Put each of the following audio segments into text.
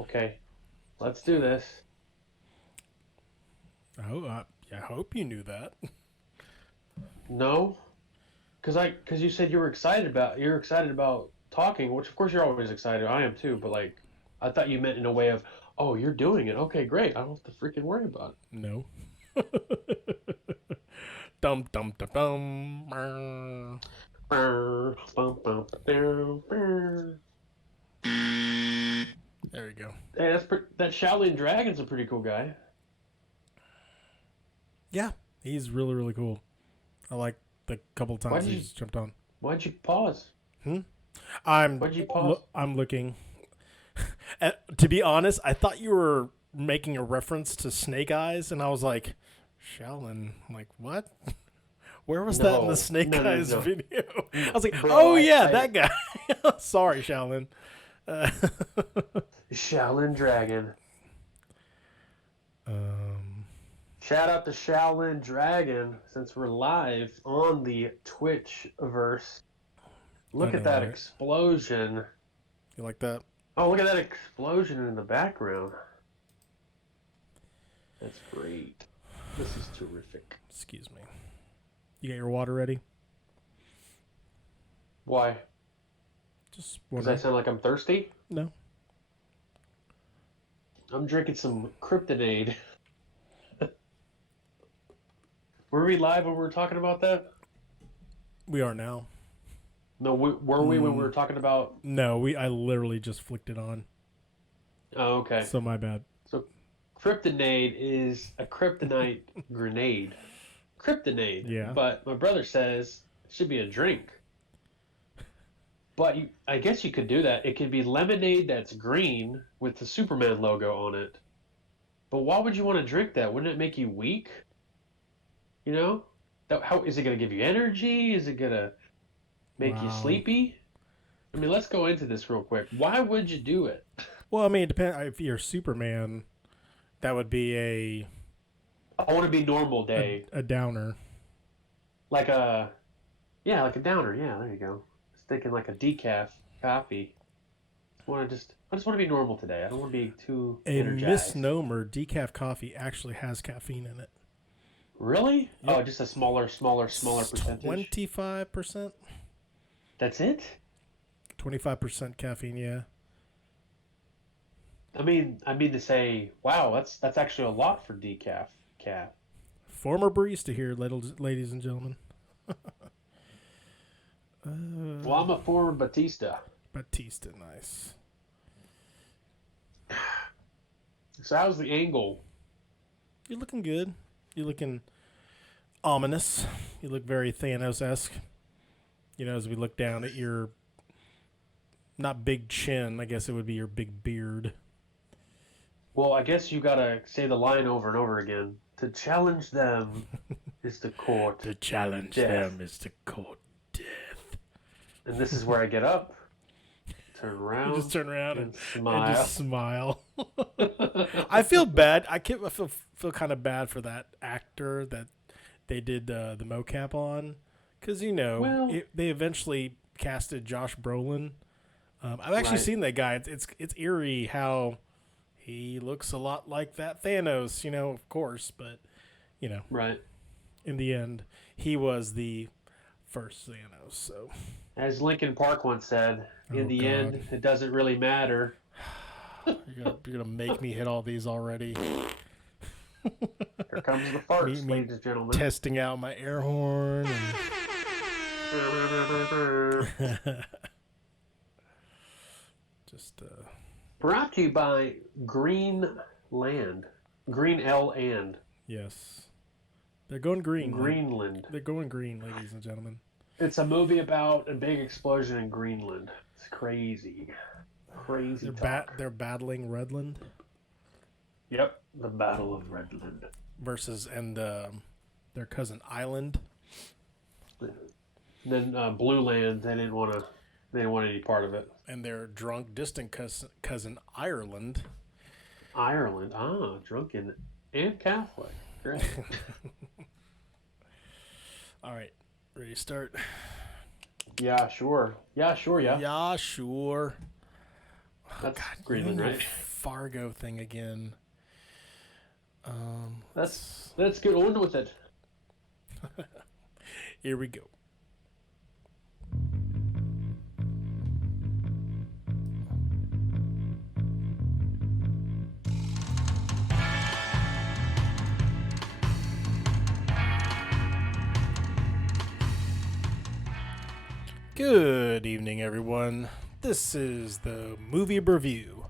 Okay, let's do this. Oh, I hope you knew that. No, because you said you're excited about talking, which of course you're always excited. I am too, but like I thought you meant in a way of, oh, you're doing it. Okay, great. I don't have to freaking worry about No. Dum dum dum dum. it. There you go. Hey, that Shaolin Dragon's a pretty cool guy. Yeah, he's really really cool. I like the couple Why'd times you he's jumped on. Why'd you pause? Why'd you pause? I'm looking. To be honest, I thought you were making a reference to Snake Eyes, and I was like, Shaolin. I'm like, what? Where was that in the Snake Eyes video? I was like, Bro, that guy. Sorry, Shaolin. Shaolin Dragon. Shout out to Shaolin Dragon since we're live on the Twitch-verse. Look at that explosion. You like that? Oh, look at that explosion in the background. That's great. This is terrific. Excuse me. You got your water ready? Why? Just Does that sound like I'm thirsty? No. I'm drinking some Kryptonade. Were we live when we were talking about that? We are now. No, were we when we were talking about... No, I literally just flicked it on. Oh, okay. So my bad. So Kryptonade is a kryptonite grenade. Kryptonade. Yeah. But my brother says it should be a drink. But I guess you could do that. It could be lemonade that's green with the Superman logo on it. But why would you want to drink that? Wouldn't it make you weak? You know? How is it going to give you energy? Is it going to make you sleepy? I mean, let's go into this real quick. Why would you do it? Well, I mean, it depends. If you're Superman, that would be I want to be normal day. a downer. Like a downer. Yeah, there you go. I was thinking like a decaf coffee. I just want to be normal today. I don't want to be too energized. A misnomer, decaf coffee actually has caffeine in it. Really? Yep. Oh, just a smaller percentage? 25%? That's it? 25% caffeine, yeah. I mean to say, wow, that's actually a lot for decaf. Former barista here, ladies and gentlemen. Well, I'm a former Batista. Batista, nice. So how's the angle? You're looking good. You're looking ominous. You look very Thanos-esque. You know, as we look down at your, not big chin, I guess it would be your big beard. Well, I guess you gotta say the line over and over again. To challenge them is to court To challenge death. them is to court death. And this is where I get up, turn around, You just turn around and and smile. I feel bad. I feel kind of bad for that actor that they did the mocap on, because they eventually casted Josh Brolin. I've actually seen that guy. It's eerie how he looks a lot like that Thanos, of course, but Right. in the end, he was the first Thanos. So, As Linkin Park once said, in the end, it doesn't really matter. you're gonna make me hit all these already. Here comes the farts, ladies and gentlemen. Testing out my air horn. Just Brought to you by Greenland. Green L and. yes, they're going green. Greenland. They're going green, ladies and gentlemen. It's a movie about a big explosion in Greenland. It's crazy. Crazy talk. They're battling Redland. Yep, the Battle of Redland. Versus their cousin Island. Then Blue Land, they didn't want any part of it. And their drunk distant cousin Ireland. Ireland, drunken and Catholic. Great. All right, ready to start? Yeah, sure. Yeah. Yeah, sure. That's Greenland, right? Fargo thing again. Let's get on with it. Here we go. Good evening, everyone. This is the Movie Broview.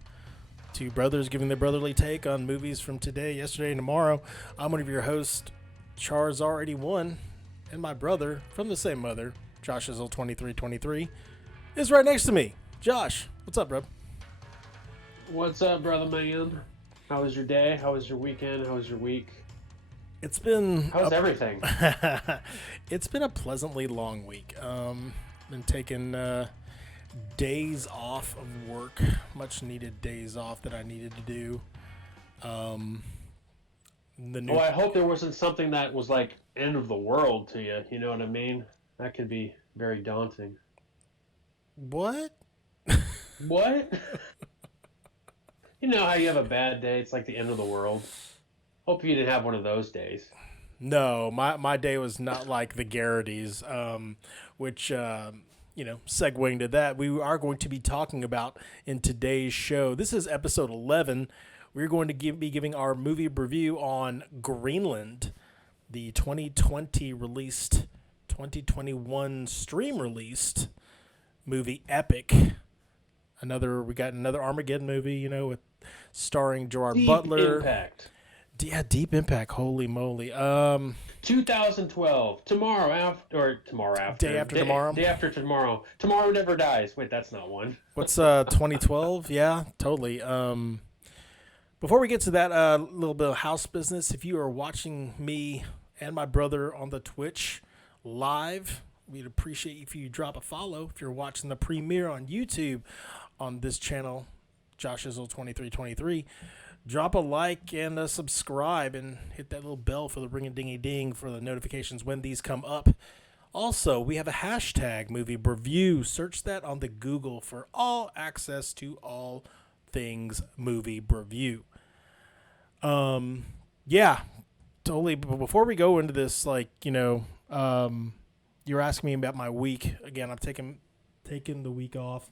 Two brothers giving their brotherly take on movies from today, yesterday, and tomorrow. I'm one of your hosts, Charzar81, and my brother from the same mother, Joshizzle2323, is right next to me. Josh, what's up, bro? What's up, brother man? How was your day? How was your weekend? How was your week? It's been... How's everything? It's been a pleasantly long week. Been taking days off of work, much needed days off that I needed to do. I hope there wasn't something that was like end of the world to you. You know what I mean? That could be very daunting. What? What? You know how you have a bad day? It's like the end of the world. Hope you didn't have one of those days. No, my day was not like the Gerards, which, segueing to that, we are going to be talking about in today's show. This is episode 11. We're going to be giving our movie review on Greenland, the 2020 released, 2021 stream released movie epic. We got another Armageddon movie, with starring Gerard, Butler. Impact. Yeah, Deep Impact. Holy moly. 2012. Tomorrow after. Day after tomorrow. Day after tomorrow. Tomorrow Never Dies. Wait, that's not one. What's 2012? Yeah, totally. Before we get to that, little bit of house business. If you are watching me and my brother on the Twitch live, we'd appreciate if you drop a follow. If you're watching the premiere on YouTube on this channel, Joshizzle2323, drop a like and a subscribe and hit that little bell for the ring-a-ding-a-ding for the notifications when these come up. Also, we have a hashtag Movie Broview. Search that on the Google for all access to all things Movie Broview. Yeah, totally. But before we go into this, you're asking me about my week. Again, I'm taking the week off.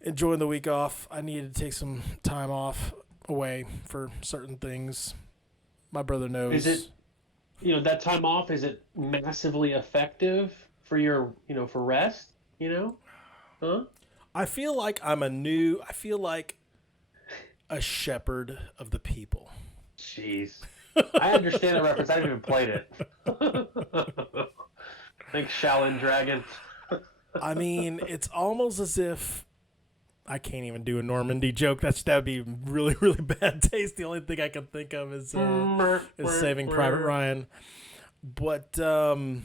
Enjoying the week off. I needed to take some time off away for certain things. My brother knows. Is it, that time off, is it massively effective for your, for rest, Huh? I feel like I feel like a shepherd of the people. Jeez. I understand the reference. I haven't even played it. Thanks, Shaolin Dragon. I mean, it's almost as if I can't even do a Normandy joke. That'd be really, really bad taste. The only thing I can think of is Saving Private Ryan. But man,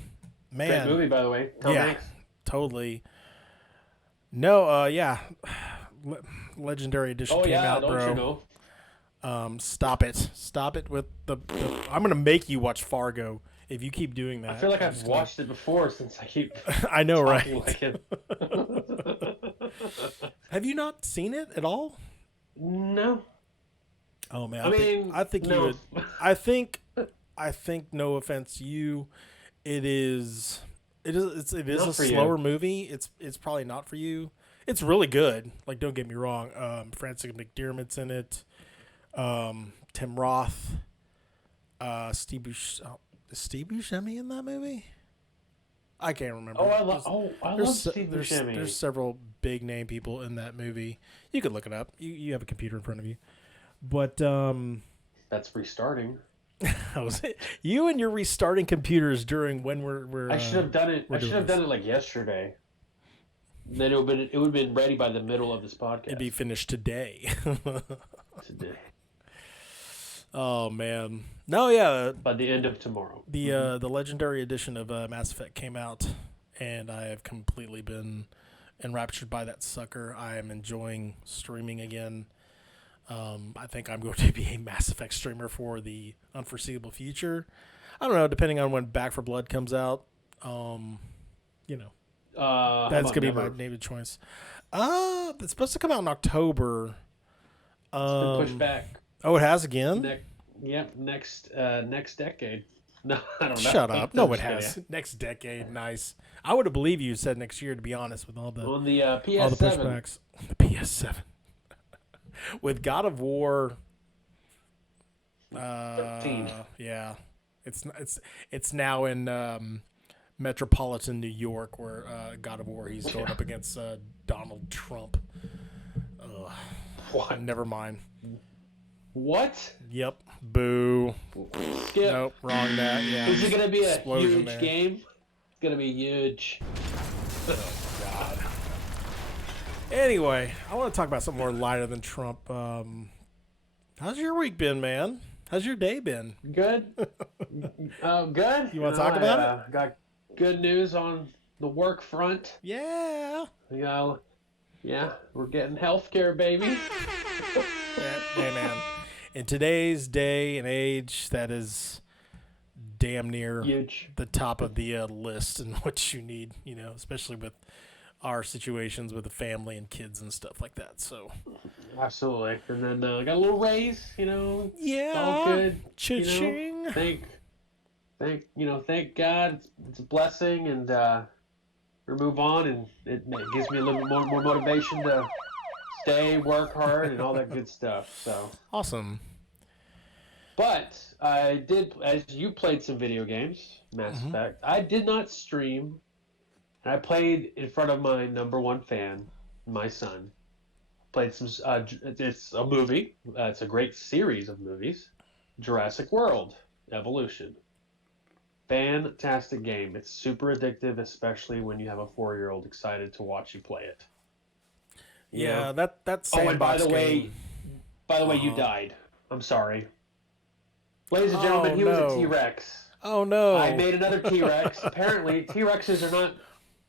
great movie, by the way. Tom Hanks. Totally. No, yeah, Legendary Edition came out, don't bro. You know? Stop it with the. I'm gonna make you watch Fargo if you keep doing that. I feel like I've watched it before since I keep. I know, right? Like it. Have you not seen it at all? No. Oh man, I think no. You would. I think. No offense to you, it is a slower movie. It's probably not for you. It's really good. Like, don't get me wrong. Francis McDermott's in it. Tim Roth. Steve Buscemi in that movie? I can't remember. I love Steve Buscemi. There's several big name people in that movie. You could look it up. You have a computer in front of you. But that's restarting. You and your restarting computers during when we're I should have done it. I should have done it like yesterday. Then it would have been ready by the middle of this podcast. It'd be finished today. Today. Oh man. No, yeah. By the end of tomorrow. The Legendary Edition of Mass Effect came out, and I have completely been enraptured by that sucker. I am enjoying streaming again. I think I'm going to be a Mass Effect streamer for the unforeseeable future. I don't know, depending on when Back 4 Blood comes out. That's gonna be my name of choice. It's supposed to come out in October. It's been pushed back. Oh, it has again. Next decade. No, I don't know. Shut up. No, it has. Next decade. Nice. I would have believed you said next year, to be honest, with all the on the PS7. All the pushbacks. The PS7 with God of War. 13. Yeah, it's now in metropolitan New York, where God of War he's going up against Donald Trump. What? Never mind. What? Yep. Boo. Skip. Nope. Wrong. That. Yeah. Is it gonna be a Explosion huge game? It's gonna be huge. Oh God. Anyway, I want to talk about something more lighter than Trump. How's your week been, man? How's your day been? Good. Good. You want to talk about it? Got good news on the work front. Yeah. Yeah, we're getting healthcare, baby. Hey, man. In today's day and age, that is damn near huge. The top of the list and what you need, especially with our situations with the family and kids and stuff like that. So, absolutely. And then I got a little raise, Yeah. It's all good. Cha-ching. Thank God. It's a blessing, and we move on, and it gives me a little bit more motivation to stay, work hard, and all that good stuff. So awesome. But I did, as you played some video games, Mass Effect. I did not stream. And I played in front of my number one fan, my son. Played some. It's a movie. It's a great series of movies. Jurassic World Evolution. Fantastic game. It's super addictive, especially when you have a 4-year-old excited to watch you play it. Yeah, that's. Oh, and by the way, you died. I'm sorry. Ladies and gentlemen, he was a T-Rex. Oh no! I made another T-Rex. Apparently, T-Rexes are not.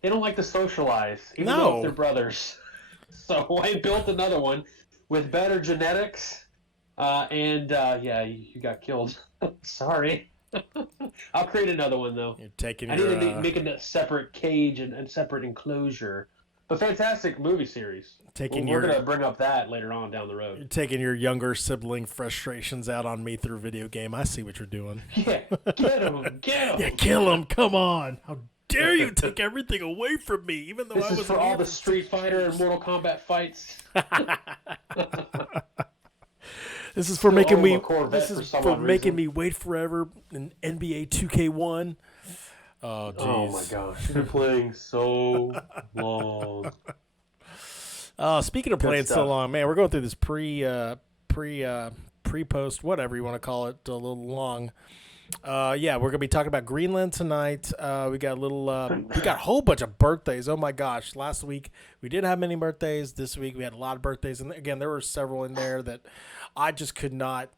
They don't like to socialize, even though they're brothers. So I built another one with better genetics, and you got killed. Sorry. I'll create another one though. I need to make a separate cage and separate enclosure. But fantastic movie series. We're gonna bring up that later on down the road. You're taking your younger sibling frustrations out on me through video game. I see what you're doing. Yeah, get him. Yeah, kill him. Come on. How dare you take everything away from me, even though this I was is for all the Street Fighter and Mortal Kombat fights. This is for making me. This is for making me wait forever in NBA 2K1. Oh, geez. Oh my gosh, you've been playing so long. Speaking of playing so long, man, we're going through this pre-post, whatever you want to call it, a little long. We're gonna be talking about Greenland tonight. We got a whole bunch of birthdays. Oh my gosh! Last week we didn't have many birthdays. This week we had a lot of birthdays, and again there were several in there that I just could not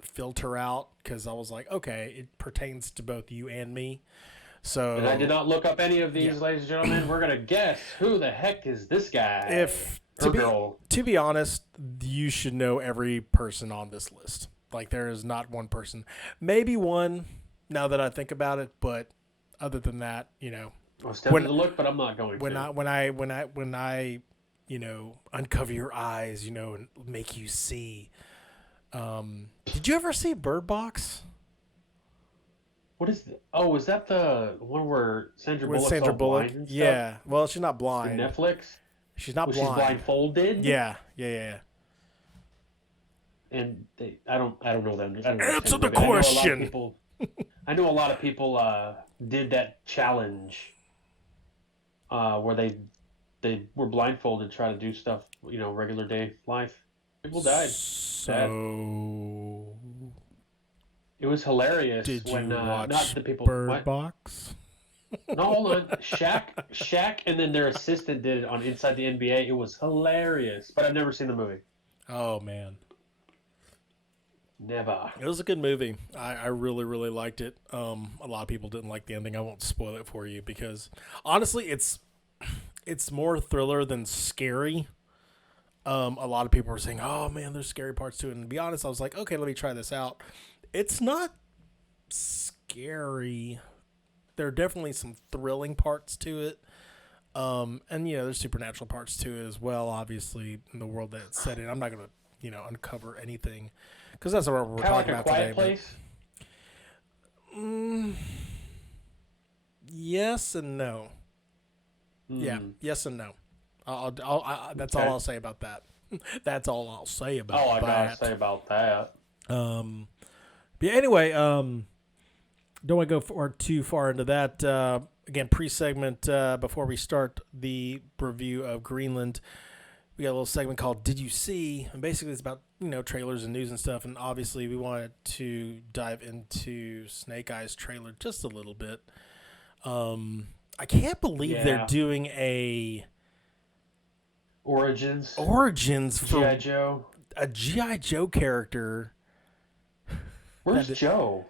filter out because I was like, okay, it pertains to both you and me. So, and I did not look up any of these, ladies and gentlemen. We're gonna guess who the heck is this guy. To be honest, you should know every person on this list. Like there is not one person, maybe one. Now that I think about it, but other than that, I was tempted to look, but I'm not going when to. When I, uncover your eyes, and make you see. Did you ever see Bird Box? What is that? Oh, is that the one where Sandra Bullock's blind and stuff? Yeah. Well, she's not blind. Netflix? She's not blind. She's blindfolded? Yeah. And I don't know them. I don't Answer the question. I know a lot of people did that challenge where they were blindfolded trying to do stuff, regular day life. People died. So... It was hilarious. Did you watch not the people, Bird Box? No, hold on. Shaq, and then their assistant did it on Inside the NBA. It was hilarious, but I've never seen the movie. Oh man, never. It was a good movie. I really, really liked it. A lot of people didn't like the ending. I won't spoil it for you because honestly, it's more thriller than scary. A lot of people were saying, "Oh man, there's scary parts to it." And to be honest, I was like, "Okay, let me try this out." It's not scary. There are definitely some thrilling parts to it. And there's supernatural parts to it as well. Obviously, in the world that it's set in, I'm not gonna uncover anything because that's what we're Kind of like talking A about Quiet today. Place. Yes and no. Yeah, yes and no. That's all Okay. I'll say about that. That's all I'll say about All I gotta that. say about that. But yeah, anyway, don't want to go too far into that. Again, pre-segment before we start the review of Greenland, we got a little segment called "Did You See?" And basically, it's about trailers and news and stuff. And obviously, we wanted to dive into Snake Eyes trailer just a little bit. I can't believe they're doing a Origins for G.I. Joe. a G.I. Joe character. Where's Joe?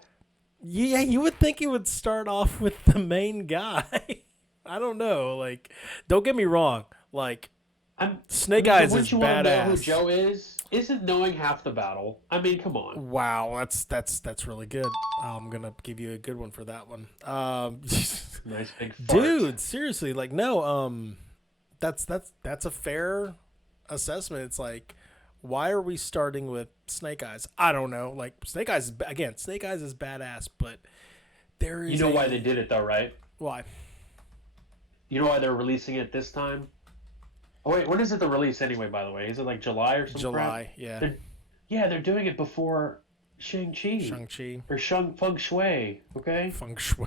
Yeah, you would think it would start off with the main guy. I don't know. Like, don't get me wrong. Like, Snake Eyes is badass. Want to know who Joe is? Isn't knowing half the battle. I mean, come on. Wow, that's really good. I'm gonna give you a good one for that one. Nice big fart. Dude, seriously, like no. That's a fair assessment. It's like, why are we starting with Snake Eyes? I don't know. Like Snake Eyes is badass, but there is. You know why they did it though, right? Why? You know why they're releasing it this time? Oh wait, when is it the release anyway? By the way, is it like July or something? July, crap? They're doing it before Shang-Chi. Or Feng Shui. Okay. Feng Shui.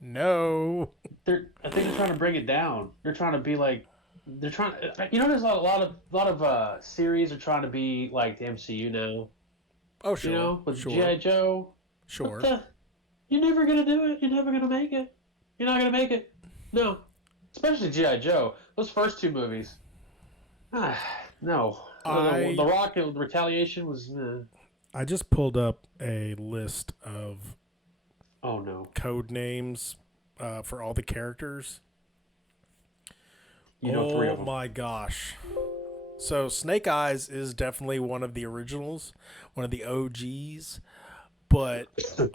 No. I think they're trying to bring it down. They're trying to be like. They're trying. There's a lot of series are trying to be like the MCU now. Oh sure. With G.I. Joe. Sure. You're never gonna do it. You're never gonna make it. You're not gonna make it. No. Especially G.I. Joe. Those first two movies. No. The Rock and Retaliation was. I just pulled up a list of. Oh no. Code names for all the characters. You know, 3 of them. Oh my gosh. So Snake Eyes is definitely one of the originals, one of the OGs. But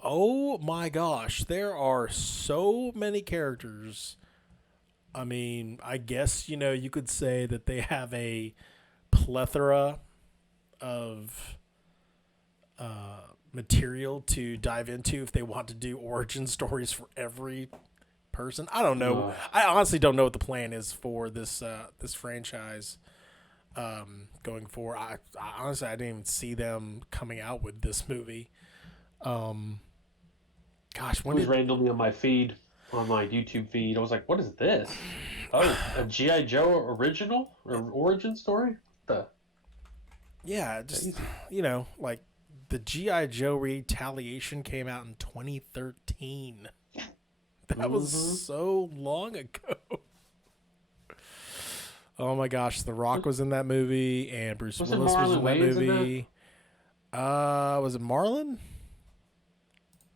oh my gosh, there are so many characters. I mean, I guess, you could say that they have a plethora of material to dive into if they want to do origin stories for every person. I don't know. I honestly don't know what the plan is for this franchise going forward. I honestly didn't even see them coming out with this movie. Gosh, when it was randomly on my feed, on my YouTube feed. I was like, "What is this? Oh, a G.I. Joe original or origin story?" Yeah, just like the G.I. Joe Retaliation came out in 2013. That was so long ago. Oh my gosh, The Rock was in that movie, and Bruce Willis was in that movie. Was it Marlon?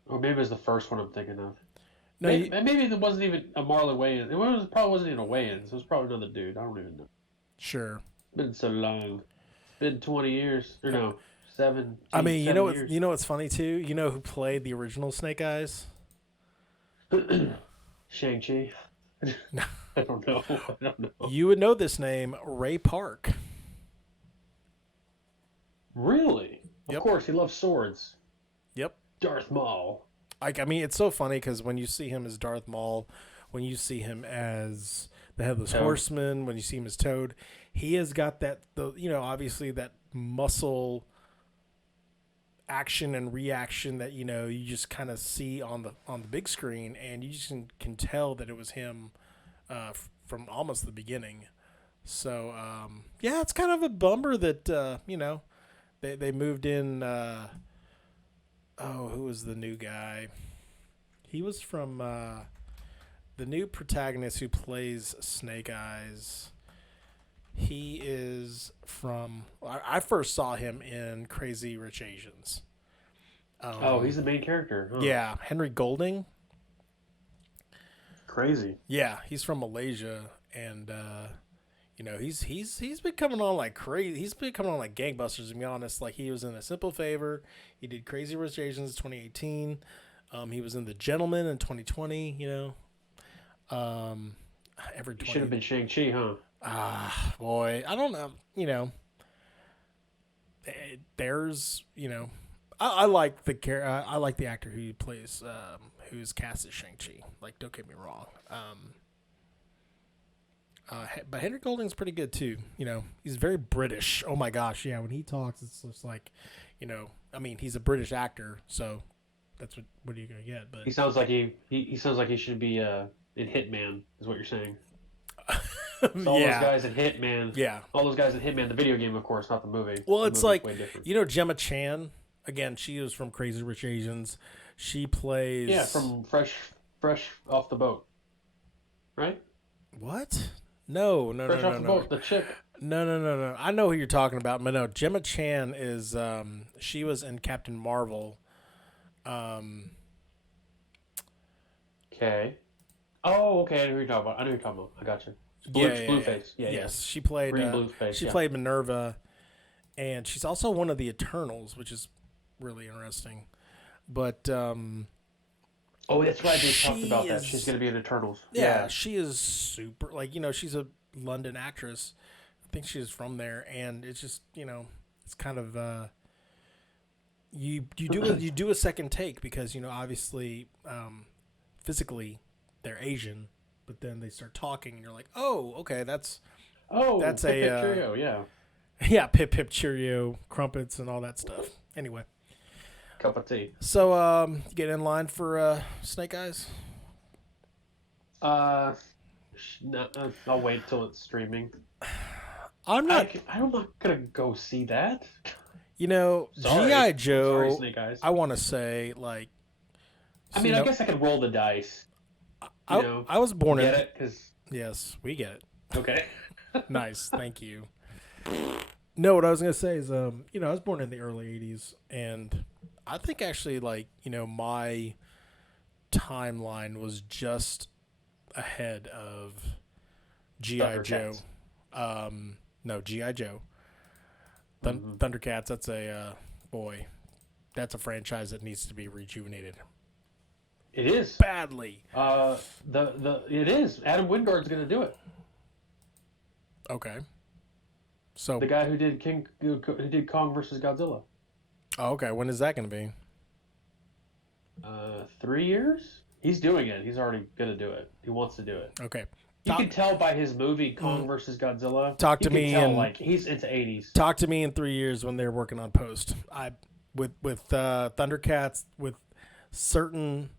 Or maybe it was the first one I'm thinking of. No, maybe it wasn't even a Marlon Wayans. It probably wasn't even a Wayans. It was probably another dude. I don't even know. Sure. It's been so long. It's been 20 years. Or no, 7. I mean, years. you know what's funny too? You know who played the original Snake Eyes? Shang-Chi. I don't know. You would know this name, Ray Park. Really? Yep. Of course, he loves swords. Yep. Darth Maul. I mean, it's so funny because when you see him as Darth Maul, when you see him as the Headless Horseman, when you see him as Toad, he has got obviously that muscle action and reaction that you just kind of see on the big screen, and you just can tell that it was him from almost the beginning. So yeah, it's kind of a bummer that they moved in. Who was the new guy? He was from the new protagonist who plays Snake Eyes. He is from. I first saw him in Crazy Rich Asians. He's the main character. Huh? Yeah, Henry Golding. Crazy. Yeah, he's from Malaysia, and he's been coming on like crazy. He's been coming on like gangbusters. To be honest, like he was in A Simple Favor. He did Crazy Rich Asians 2018. He was in The Gentleman in 2020. every 20. Should have been Shang-Chi, huh? Boy, I don't know. There's I like I like the actor who plays who's cast as Shang-Chi. Like, don't get me wrong. But Henry Golding's pretty good too. He's very British. Oh my gosh, yeah. When he talks, it's just like, I mean, he's a British actor, so that's what are you gonna get? But he sounds like he sounds like he should be in Hitman, is what you're saying. So all those guys in Hitman. Yeah. All those guys in Hitman, the video game, of course, not the movie. Well, it's like, Gemma Chan. Again, she was from Crazy Rich Asians. She plays... Yeah, from Fresh Off the Boat. Right? What? No. Fresh Off the Boat, the chick. No. I know who you're talking about, but no. Gemma Chan is... she was in Captain Marvel. Okay. Oh, okay. I know who you're talking about. I got you. Blueface. Yeah. Yes, she played... Blueface, she played Minerva, and she's also one of the Eternals, which is really interesting. But... oh, that's right. They talked about that. She's going to be in Eternals. Yeah, she is super... Like, she's a London actress. I think she's from there, and it's just, it's kind of... You do a second take because, obviously, physically, they're Asian, but then they start talking, and you're like, oh, okay, that's pip, cheerio, yeah. Yeah, pip, pip, cheerio, crumpets, and all that stuff. Anyway. Cup of tea. So, you get in line for Snake Eyes? No, I'll wait till it's streaming. I'm not gonna go see that. G.I. Joe. Sorry, Snake Eyes. I want to say, like. I mean, I guess I could roll the dice. I was born in. Get it? 'Cause... Yes, we get it. Okay. Nice, thank you. No, what I was gonna say is, I was born in the early '80s, and I think actually, like, my timeline was just ahead of G.I. Joe. No, G.I. Joe. Thundercats. That's that's a franchise that needs to be rejuvenated. It is badly. It is. Adam Wingard's gonna do it. Okay. So the guy who did Kong versus Godzilla. Oh, okay. When is that going to be? 3 years? He's doing it. He's already going to do it. He wants to do it. Okay. You can tell by his movie Kong versus Godzilla. Talk to me in like he's into 80s. Talk to me in 3 years when they're working on post. With Thundercats, with certain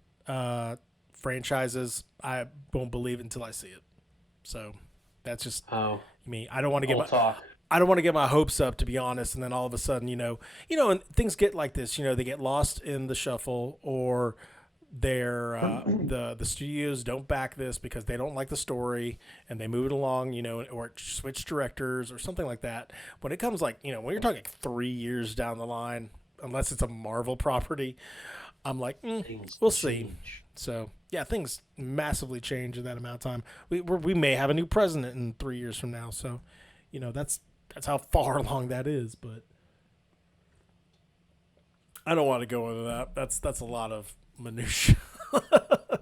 franchises, I won't believe it until I see it. So that's just me. I don't want to get my hopes up, to be honest, and then all of a sudden, and things get like this. They get lost in the shuffle, or they're the studios don't back this because they don't like the story, and they move it along, or switch directors or something like that. When it comes when you're talking 3 years down the line, unless it's a Marvel property, I'm like, we'll see. So yeah, things massively change in that amount of time. We may have a new president in 3 years from now, so that's how far along that is. But I don't want to go into that. That's a lot of minutia.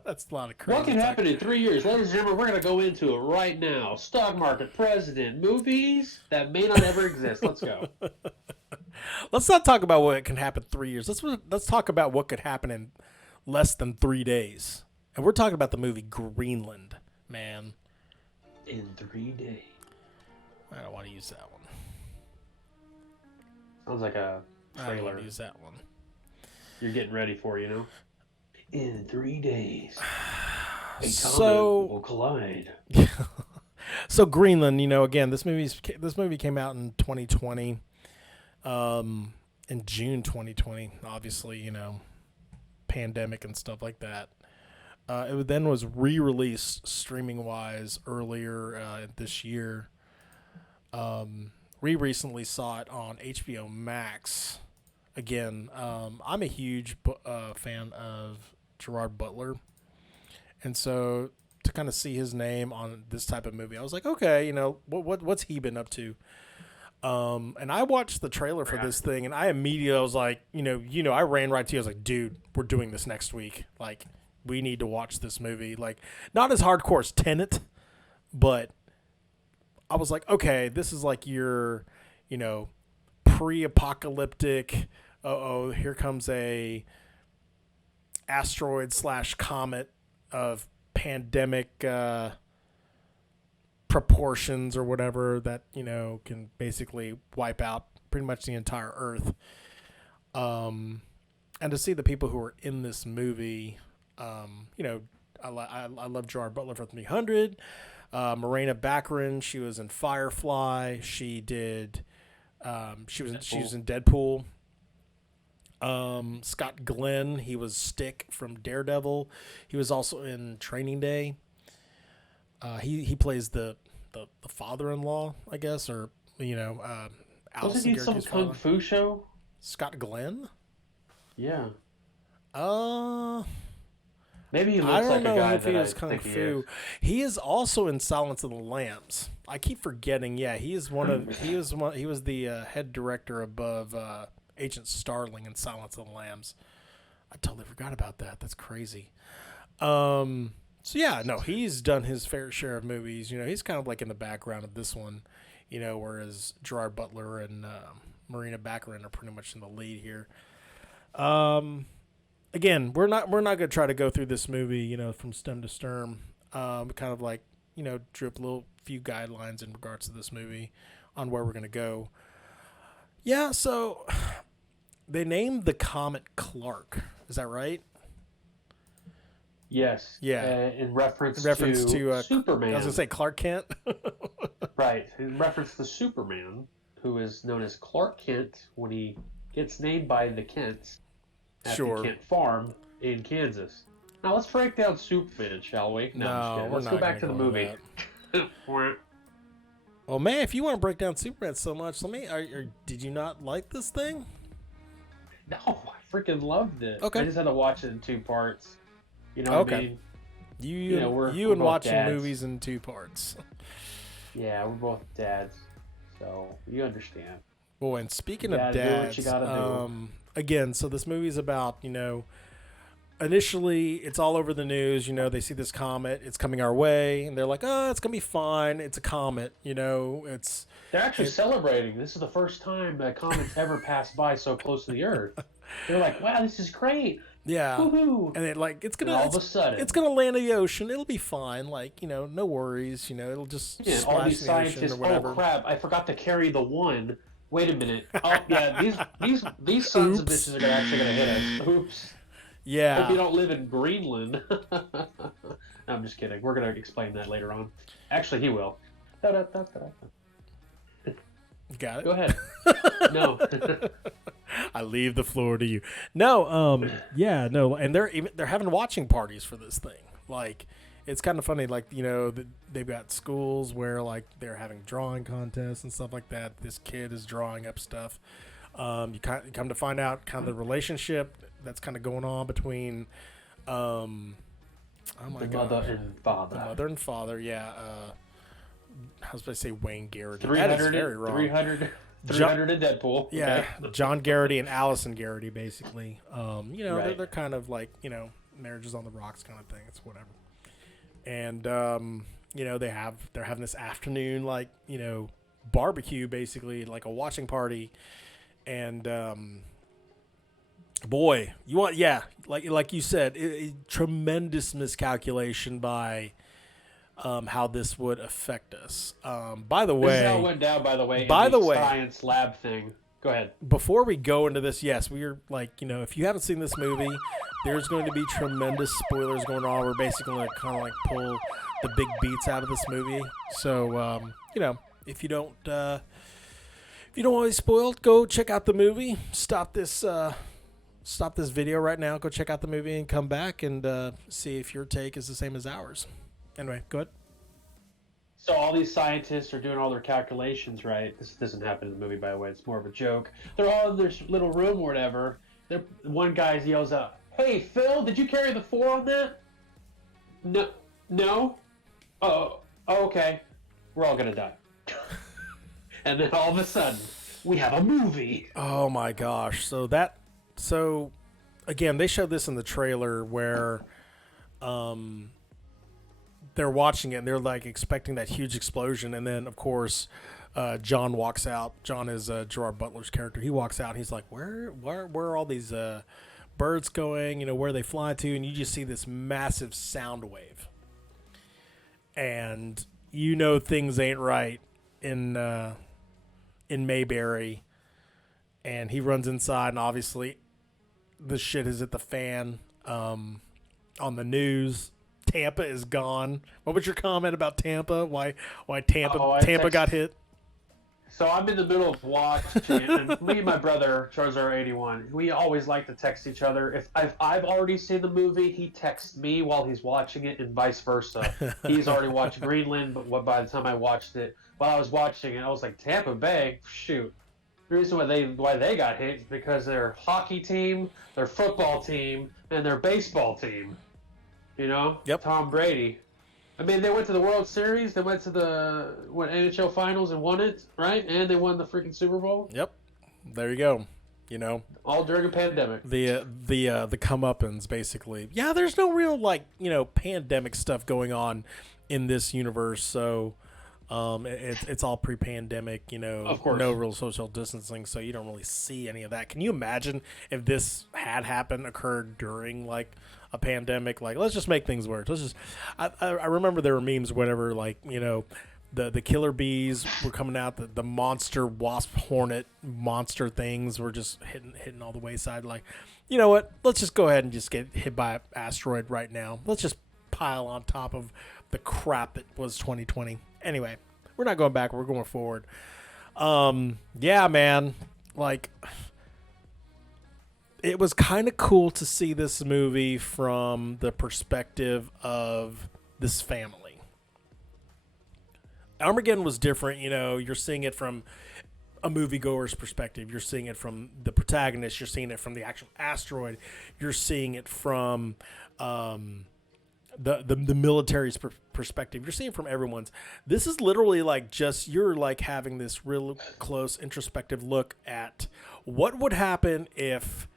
That's a lot of crazy. What can happen in 3 years? Ladies and gentlemen, we're going to go into it right now. Stock market, president, movies that may not ever exist. Let's go. Let's not talk about what can happen in 3 years. Let's talk about what could happen in less than 3 days. And we're talking about the movie Greenland, man. In 3 days. I don't want to use that one. Sounds like a trailer. I don't want to use that one. You're getting ready for, In 3 days, a comet will collide. So Greenland, again, this movie came out in 2020, in June 2020. Obviously, pandemic and stuff like that. It then was re-released streaming wise earlier this year. We recently saw it on HBO Max. Again, I'm a huge fan of Gerard Butler, and so to kind of see his name on this type of movie, I was like, okay, what's he been up to? And I watched the trailer for this thing, and I immediately was like, I ran right to you. I was like, dude, we're doing this next week. Like, we need to watch this movie. Like, not as hardcore as Tenet, but I was like, okay, this is like your, pre-apocalyptic. Here comes a asteroid / comet of pandemic proportions or whatever that can basically wipe out pretty much the entire Earth. And to see the people who are in this movie, I love Gerard Butler from 300. Morena Baccarin, she was in Firefly. She did. She was in Deadpool. Scott Glenn, he was Stick from Daredevil. He was also in Training Day. He plays the father-in-law, I guess, or wasn't he some kung fu show? Scott Glenn? Yeah. Maybe he looks like a guy that I think he is. He is also in Silence of the Lambs. I keep forgetting. Yeah, he was the head director above Agent Starling in Silence of the Lambs. I totally forgot about that. That's crazy. So yeah, no, he's done his fair share of movies. He's kind of like in the background of this one, whereas Gerard Butler and Morena Baccarin are pretty much in the lead here. Again, we're not going to try to go through this movie, from stem to stern. Kind of like, drip a little few guidelines in regards to this movie on where we're going to go. Yeah, so they named the comet Clark. Is that right? Yes. Yeah. In reference to Superman. I was going to say Clark Kent. Right. In reference to Superman, who is known as Clark Kent when he gets named by the Kents at the Kent farm in Kansas. Now let's break down Superman, shall we? No, let's go back to the movie. Well, man, if you want to break down Superman so much, did you not like this thing? No, I freaking loved it. Okay. I just had to watch it in 2 parts. You know what I mean? You and watching dads. movies in 2 parts. Yeah, we're both dads, so you understand. Boy, and speaking of dads, do what you gotta do. Again, so this movie's about, initially it's all over the news. They see this comet, it's coming our way, and they're like, oh, it's gonna be fine. It's a comet. They're actually celebrating. This is the first time a comet's ever passed by so close to the Earth. They're like, wow, this is great. Yeah. Woohoo. And all of a sudden it's gonna land in the ocean. It'll be fine. No worries. It'll just splash all these in the ocean scientists. or whatever. Oh crap! I forgot to carry the one. Wait a minute. Oh yeah, these sons of bitches are actually gonna hit us. Oops. Yeah. Hope you don't live in Greenland. No, I'm just kidding. We're gonna explain that later on. Actually, he will. Got it. Go ahead. No. I leave the floor to you. No, yeah, no, and they're having watching parties for this thing. Like, it's kind of funny. Like, they've got schools where like they're having drawing contests and stuff like that. This kid is drawing up stuff. You come to find out kind of the relationship that's kind of going on between, the mother and father. Yeah. I was going to say Wayne Garrity. 300, that is very wrong. 300 in Deadpool. Yeah, okay. John Garrity and Allison Garrity, basically. Right. They're kind of like, marriages on the rocks kind of thing. It's whatever. And, they're having this afternoon, like, barbecue, basically, like a watching party. And, boy, like you said, tremendous miscalculation by how this would affect us. By the way, this is how it went down. By the way, science lab thing. Go ahead. Before we go into this, yes, we are like, if you haven't seen this movie, there's going to be tremendous spoilers going on. We're basically going to kind of like pull the big beats out of this movie. So, if you don't want to be spoiled, go check out the movie. Stop this video right now. Go check out the movie and come back and see if your take is the same as ours. Anyway, go ahead. So all these scientists are doing all their calculations, right? This doesn't happen in the movie, by the way. It's more of a joke. They're all in their little room or whatever. One guy yells out, "Hey, Phil, did you carry the 4 on that?" No. Oh, okay. We're all gonna die. And then all of a sudden, we have a movie. Oh my gosh! So again, they showed this in the trailer where, they're watching it and they're like expecting that huge explosion, and then of course John walks out. John is Gerard Butler's character. He walks out and he's like, where are all these birds going? Where are they flying to? And you just see this massive sound wave, and things ain't right in Mayberry. And he runs inside, and obviously the shit is at the fan. On the news, Tampa is gone. What was your comment about Tampa? Why Tampa got hit? So I'm in the middle of watching, and me and my brother Charzar81, we always like to text each other. If I've already seen the movie, he texts me while he's watching it, and vice versa. He's already watched Greenland, but by the time I watched it, while I was watching it, I was like, Tampa Bay, shoot. The reason why they got hit is because their hockey team, their football team, and their baseball team. Yep. Tom Brady. I mean, they went to the World Series. They went to the NHL Finals and won it, right? And they won the freaking Super Bowl. Yep. There you go. All during a pandemic. The comeuppance, basically. Yeah, there's no real pandemic stuff going on in this universe, so. It's all pre-pandemic, Of course. No real social distancing, so you don't really see any of that. Can you imagine if this had occurred during like a pandemic? Like, let's just make things worse. I remember there were memes, whatever, like, the killer bees were coming out, the monster wasp hornet monster things were just hitting all the wayside. Like, you know what? Let's just go ahead and just get hit by an asteroid right now. Let's just pile on top of the crap that was 2020. Anyway, we're not going back. We're going forward. Yeah, man. Like, it was kind of cool to see this movie from the perspective of this family. Armageddon was different. You're seeing it from a moviegoer's perspective. You're seeing it from the protagonist. You're seeing it from the actual asteroid. You're seeing it from the military's perspective. You're seeing from everyone's. This is literally like you're like having this real close introspective look at what would happen if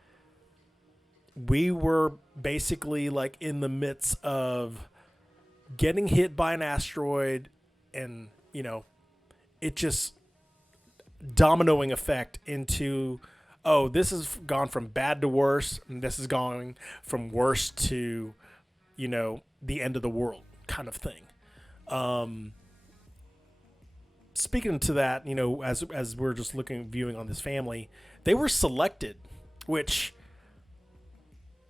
we were basically like in the midst of getting hit by an asteroid, and it just dominoing effect into, oh, this has gone from bad to worse, and this is going from worse to the end of the world kind of thing. Speaking to that, as we're just viewing on this family, they were selected, which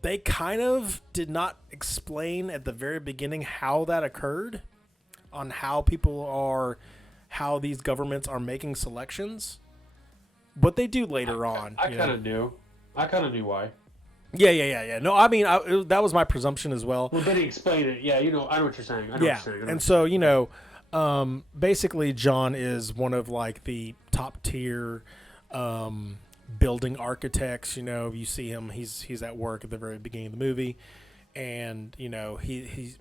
they kind of did not explain at the very beginning how that occurred, on how these governments are making selections, but they do later on. I kind of knew why. Yeah. No, I mean, that was my presumption as well. Well, then he explained it. Yeah, I know what you're saying. And so, basically John is one of like the top tier building architects. You see him, he's at work at the very beginning of the movie, and he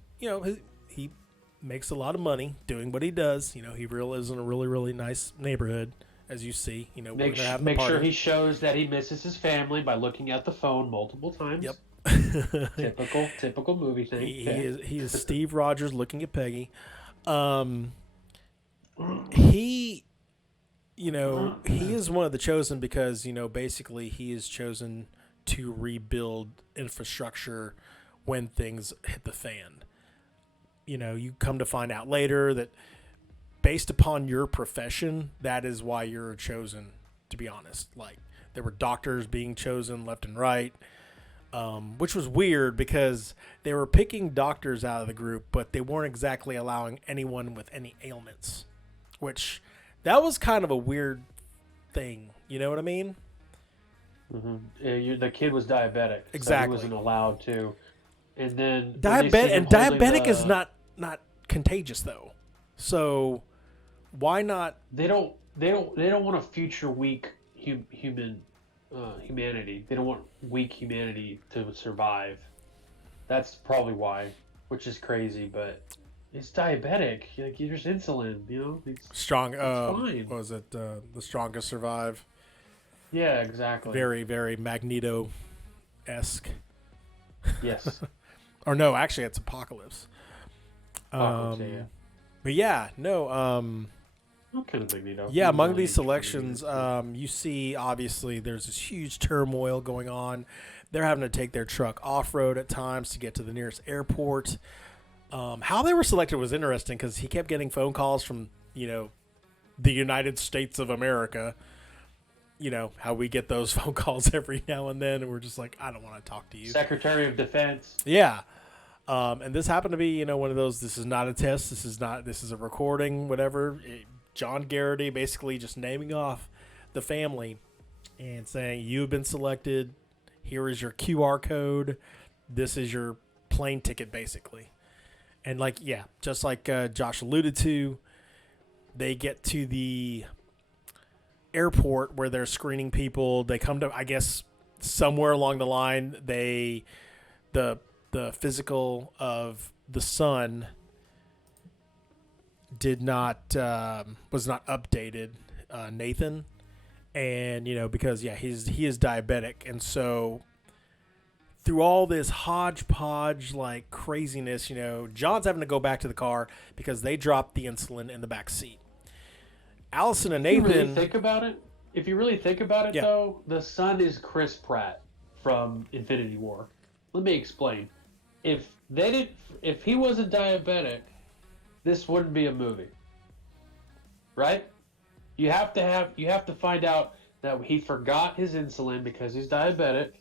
makes a lot of money doing what he does. He lives in a really, really nice neighborhood. As you see, make sure he shows that he misses his family by looking at the phone multiple times. Yep. typical movie thing. He is Steve Rogers looking at Peggy. He is one of the chosen because basically he is chosen to rebuild infrastructure when things hit the fan. You come to find out later that, based upon your profession, that is why you're chosen, to be honest. Like, there were doctors being chosen left and right, which was weird because they were picking doctors out of the group, but they weren't exactly allowing anyone with any ailments, which that was kind of a weird thing. You know what I mean? Mm-hmm. The kid was diabetic. Exactly. So he wasn't allowed to. And then diabetic is not contagious though. So why not? They don't want a future weak humanity. They don't want weak humanity to survive. That's probably why, which is crazy. But it's diabetic. Like, there's insulin. It's strong. It's fine. What was it? The strongest survive. Yeah, exactly. Very, very Magneto-esque. Yes. Or no, actually, it's Apocalypse. Yeah. But yeah, no. What kind of Magneto? Yeah, He's among really these selections, interesting. you see obviously there's this huge turmoil going on. They're having to take their truck off road at times to get to the nearest airport. How they were selected was interesting because he kept getting phone calls from the United States of America. You know how we get those phone calls every now and then, and we're just like, I don't want to talk to you. Secretary of Defense. Yeah. And this happened to be, one of those. This is not a test. This is a recording. Whatever. John Garrity basically just naming off the family and saying, you have been selected. Here is your QR code. This is your plane ticket, basically. And just like Josh alluded to, they get to the airport where they're screening people. They come to, I guess, somewhere along the line, the physical of the son was not updated, Nathan, and because he is diabetic, and so through all this hodgepodge like craziness, John's having to go back to the car because they dropped the insulin in the back seat. Allison and Nathan. If you really think about it, Yeah. though, the son is Chris Pratt from Infinity War. Let me explain. If he wasn't diabetic, this wouldn't be a movie, right? You have to find out that he forgot his insulin because he's diabetic.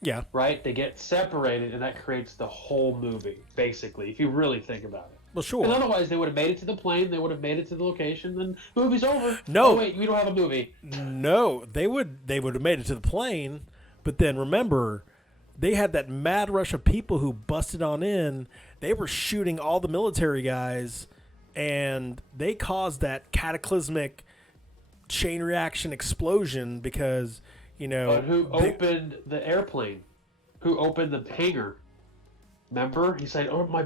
Yeah. Right? They get separated, and that creates the whole movie, basically, if you really think about it. Well, sure. And otherwise, they would have made it to the plane, they would have made it to the location, then movie's over. No. Oh, wait, we don't have a movie. No, they would have made it to the plane, but then remember, they had that mad rush of people who busted on in. They were shooting all the military guys, and they caused that cataclysmic chain reaction explosion because, But who opened the airplane? Who opened the hangar? Remember? He said, "Oh, my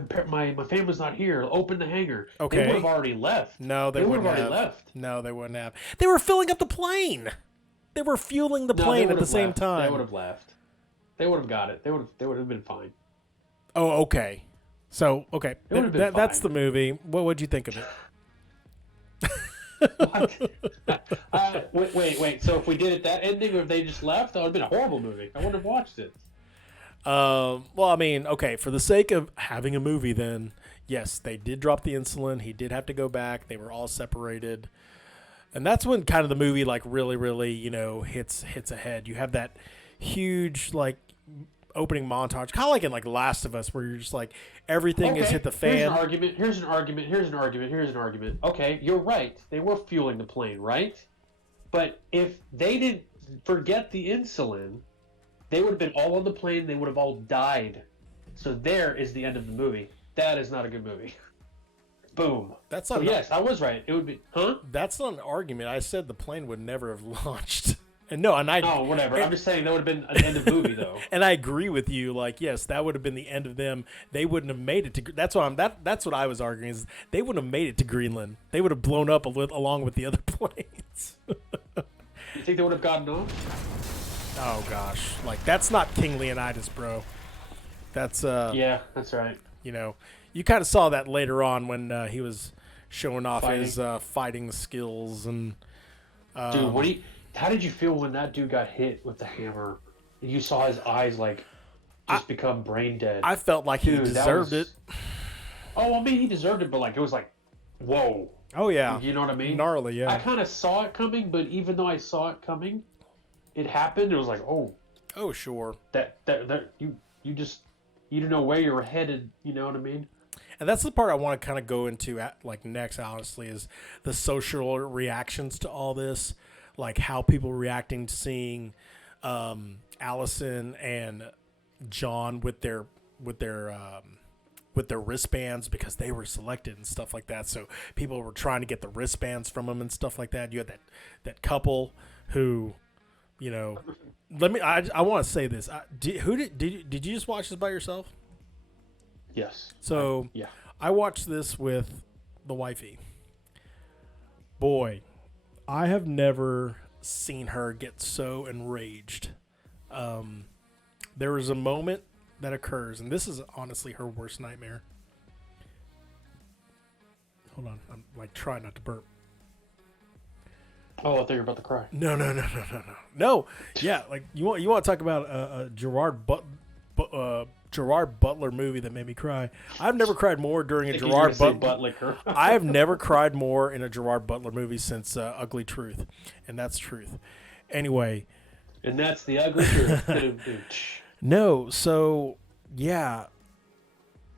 family's not here. Open the hangar." Okay. They would have already left. No, they wouldn't would have have. already left. No, they wouldn't have. They were filling up the plane. They were fueling the plane at the same left. time. They would have left. They would have got it. They would have been fine. Oh, okay. So, okay. It would have been That's fine. the movie. What would you think of it? Wait. So if we did it that ending, or if they just left, that would have been a horrible movie. I wouldn't have watched it. Well, I mean, okay, for the sake of having a movie, then yes, they did drop the insulin. He did have to go back. They were all separated, and that's when kind of the movie really, really, hits ahead. You have that huge opening montage, kind of like in Last of Us, where you're just like everything has hit the fan. Here's an argument. Okay, you're right. They were fueling the plane, right? But if they didn't forget the insulin, they would have been all on the plane. They would have all died. So there is the end of the movie. That is not a good movie. Boom. That's not. Yes, I was right. It would be. Huh? That's not an argument. I said the plane would never have launched. Oh, whatever. I'm just saying that would have been an end of movie, though. And I agree with you. Yes, that would have been the end of them. They wouldn't have made it to. That's what I was arguing. Is they wouldn't have made it to Greenland. They would have blown up along with the other planes. You think they would have gotten off? Oh gosh, that's not King Leonidas, bro. That's Yeah, that's right. You kind of saw that later on when he was showing off his fighting skills and. Dude, how did you feel when that dude got hit with the hammer? And you saw his eyes become brain dead. I felt like he deserved it. Oh, I mean, he deserved it, but it was whoa. Oh yeah. You know what I mean? Gnarly, yeah. I kind of saw it coming, but even though I saw it coming, it happened. It was oh. Oh sure. That you didn't know where you were headed. You know what I mean? And that's the part I want to kind of go into next, honestly, is the social reactions to all this. How people were reacting to seeing Allison and John with their wristbands because they were selected and stuff like that. So people were trying to get the wristbands from them and stuff like that. You had that couple who, I want to say this. Did you just watch this by yourself? Yes. So yeah, I watched this with the wifey. Boy, I have never seen her get so enraged. There is a moment that occurs, and this is honestly her worst nightmare. Hold on. I'm like trying not to burp. Oh, I thought you were about to cry. No. No. Yeah, like you want to talk about a Gerard Butler movie that made me cry. I've never cried more during a Gerard Butler. I have never cried more in a Gerard Butler movie since Ugly Truth, and that's truth. Anyway, and that's the ugly truth. No, so yeah,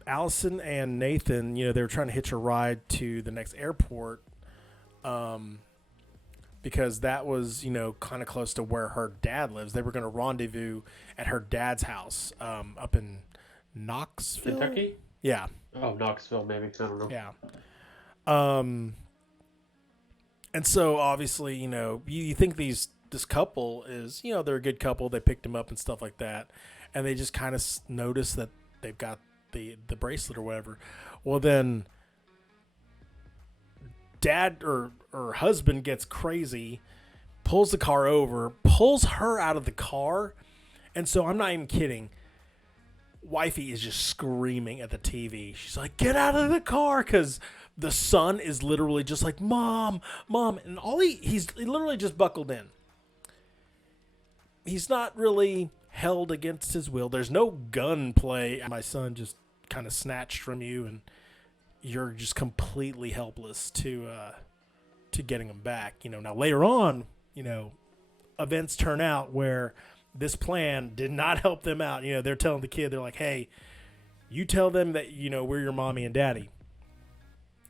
Allison and Nathan, they were trying to hitch a ride to the next airport, because that was, kind of close to where her dad lives. They were going to rendezvous at her dad's house, up in Knoxville, Kentucky. Yeah. Oh, Knoxville, maybe. I don't know. Yeah. And so obviously, you think this couple is, they're a good couple. They picked him up and stuff like that, and they just kind of notice that they've got the bracelet or whatever. Well, then dad or husband gets crazy, pulls the car over, pulls her out of the car, and so I'm not even kidding. Wifey is just screaming at the TV. She's like, "Get out of the car!" Because the son is literally just like, "Mom, Mom," and he's literally just buckled in. He's not really held against his will. There's no gun play. My son just kind of snatched from you, and you're just completely helpless to getting him back. Now later on, events turn out where this plan did not help them out. They're telling the kid, they're like, "Hey, you tell them that, we're your mommy and daddy,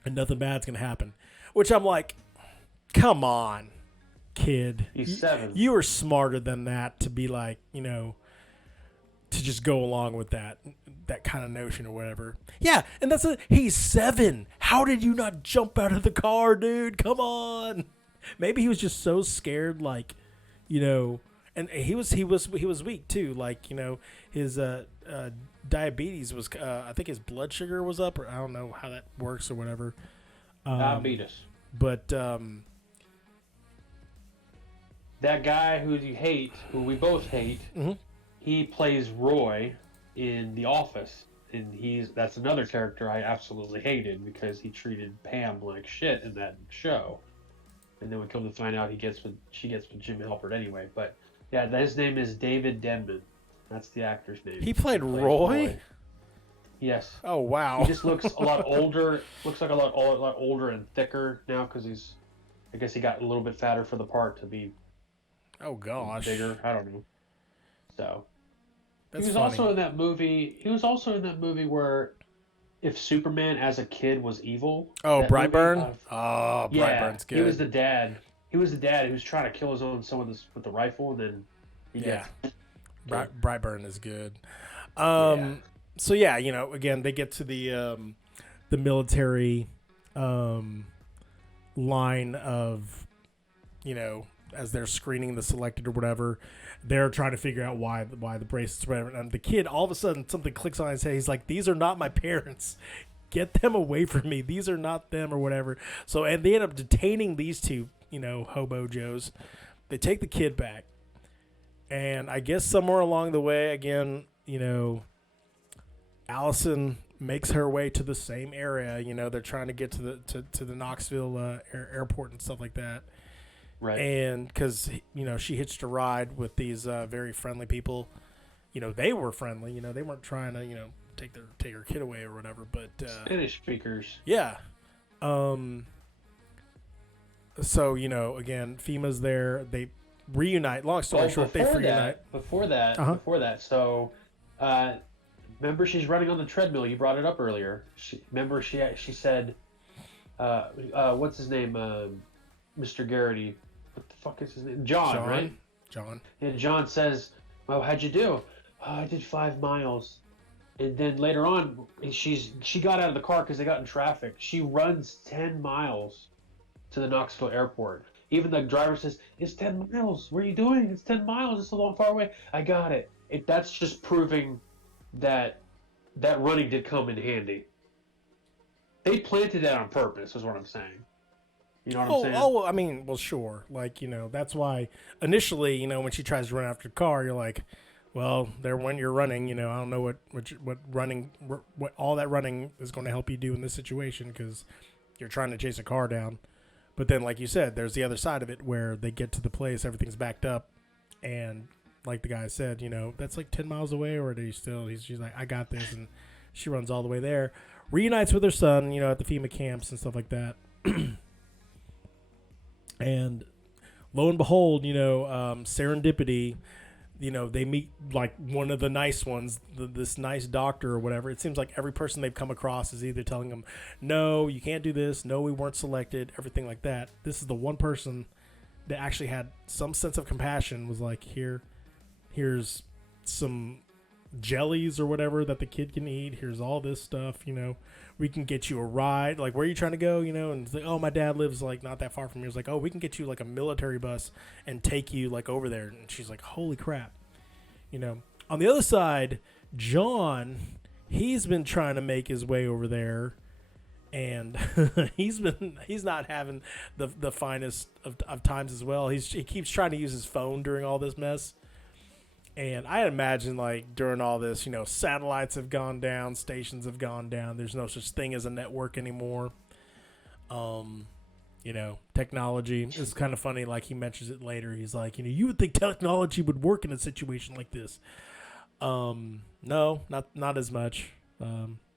and nothing bad's going to happen." Which I'm like, come on, kid. He's 7. You are smarter than that to be like, to just go along with that kind of notion or whatever. Yeah, and he's 7. How did you not jump out of the car, dude? Come on. Maybe he was just so scared, like, and he was weak too. Like, his diabetes was, I think his blood sugar was up, or I don't know how that works or whatever. Diabetes. But that guy who we both hate, mm-hmm. he plays Roy in The Office, and that's another character I absolutely hated because he treated Pam like shit in that show. And then we come to find out she gets with Jim Halpert anyway. But yeah, his name is David Denman. That's the actor's name. He played Roy? Yes. Oh, wow. He just looks a lot older. Looks like a lot older and thicker now because I guess he got a little bit fatter for the part to be. Oh gosh. Bigger. I don't know. So. That's he was funny. also in that movie. He was also in that movie where, if Superman as a kid was evil. Oh, Brightburn. Brightburn's good. He was the dad. He was trying to kill his own son with the rifle, and then he gets. Brightburn is good. So yeah, again, they get to the military line of, as they're screening the selected or whatever, they're trying to figure out why the bracelets, whatever. And the kid, all of a sudden, something clicks on his head. He's like, "These are not my parents. Get them away from me. These are not them," or whatever. So, and they end up detaining these two, hobo Joes. They take the kid back, and I guess somewhere along the way, again, Allison makes her way to the same area. They're trying to get to the Knoxville airport and stuff like that. Right. And because, she hitched a ride with these very friendly people. They were friendly. They weren't trying to, take her kid away or whatever. But Spanish speakers. Yeah. So, again, FEMA's there. They reunite. Long story short, they reunite. Before that. So, remember she's running on the treadmill. You brought it up earlier. She said, what's his name? Mr. Garrity. What the fuck is his name? John, right? John. And John says, "Well, how'd you do?" "Oh, I did 5 miles." And then later on, she got out of the car because they got in traffic. She runs 10 miles to the Knoxville airport. Even the driver says, "It's 10 miles. What are you doing? It's 10 miles. It's a long far away." I got it. That's just proving that running did come in handy. They planted that on purpose, is what I'm saying. You know what I'm saying? Oh, I mean, well, sure. Like, that's why initially, when she tries to run after the car, you're like, well, when you're running, I don't know what all that running is going to help you do in this situation because you're trying to chase a car down. But then, like you said, there's the other side of it where they get to the place, everything's backed up, and like the guy said, that's like 10 miles away, or she's like, I got this, and she runs all the way there, reunites with her son, at the FEMA camps and stuff like that. And lo and behold, serendipity, they meet like one of the nice ones, this nice doctor or whatever. It seems like every person they've come across is either telling them, no, you can't do this. No, we weren't selected. Everything like that. This is the one person that actually had some sense of compassion, was like, here's some jellies or whatever that the kid can eat. Here's all this stuff, we can get you a ride. Like, where are you trying to go? And it's like, oh, my dad lives like not that far from here. It's like, oh, we can get you like a military bus and take you like over there. And she's like, holy crap. On the other side, John, he's been trying to make his way over there, and he's not having the finest of times as well. He keeps trying to use his phone during all this mess. And I imagine, like, during all this, satellites have gone down, stations have gone down. There's no such thing as a network anymore. Technology is kind of funny. Like, he mentions it later. He's like, you would think technology would work in a situation like this. No, not as much.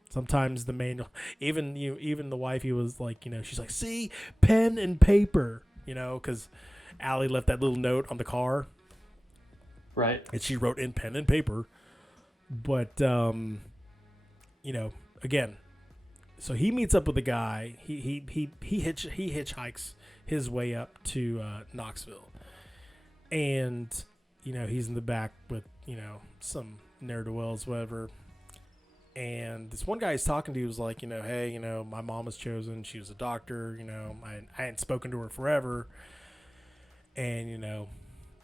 Sometimes the manual, even the wifey was like, she's like, see, pen and paper, because Allie left that little note on the car. Right. And she wrote in pen and paper. But, again, so he meets up with a guy. He hitchhikes his way up to Knoxville. And, he's in the back with, some ne'er-do-wells, whatever. And this one guy he's talking to was like, hey, my mom was chosen. She was a doctor. I hadn't spoken to her forever. And,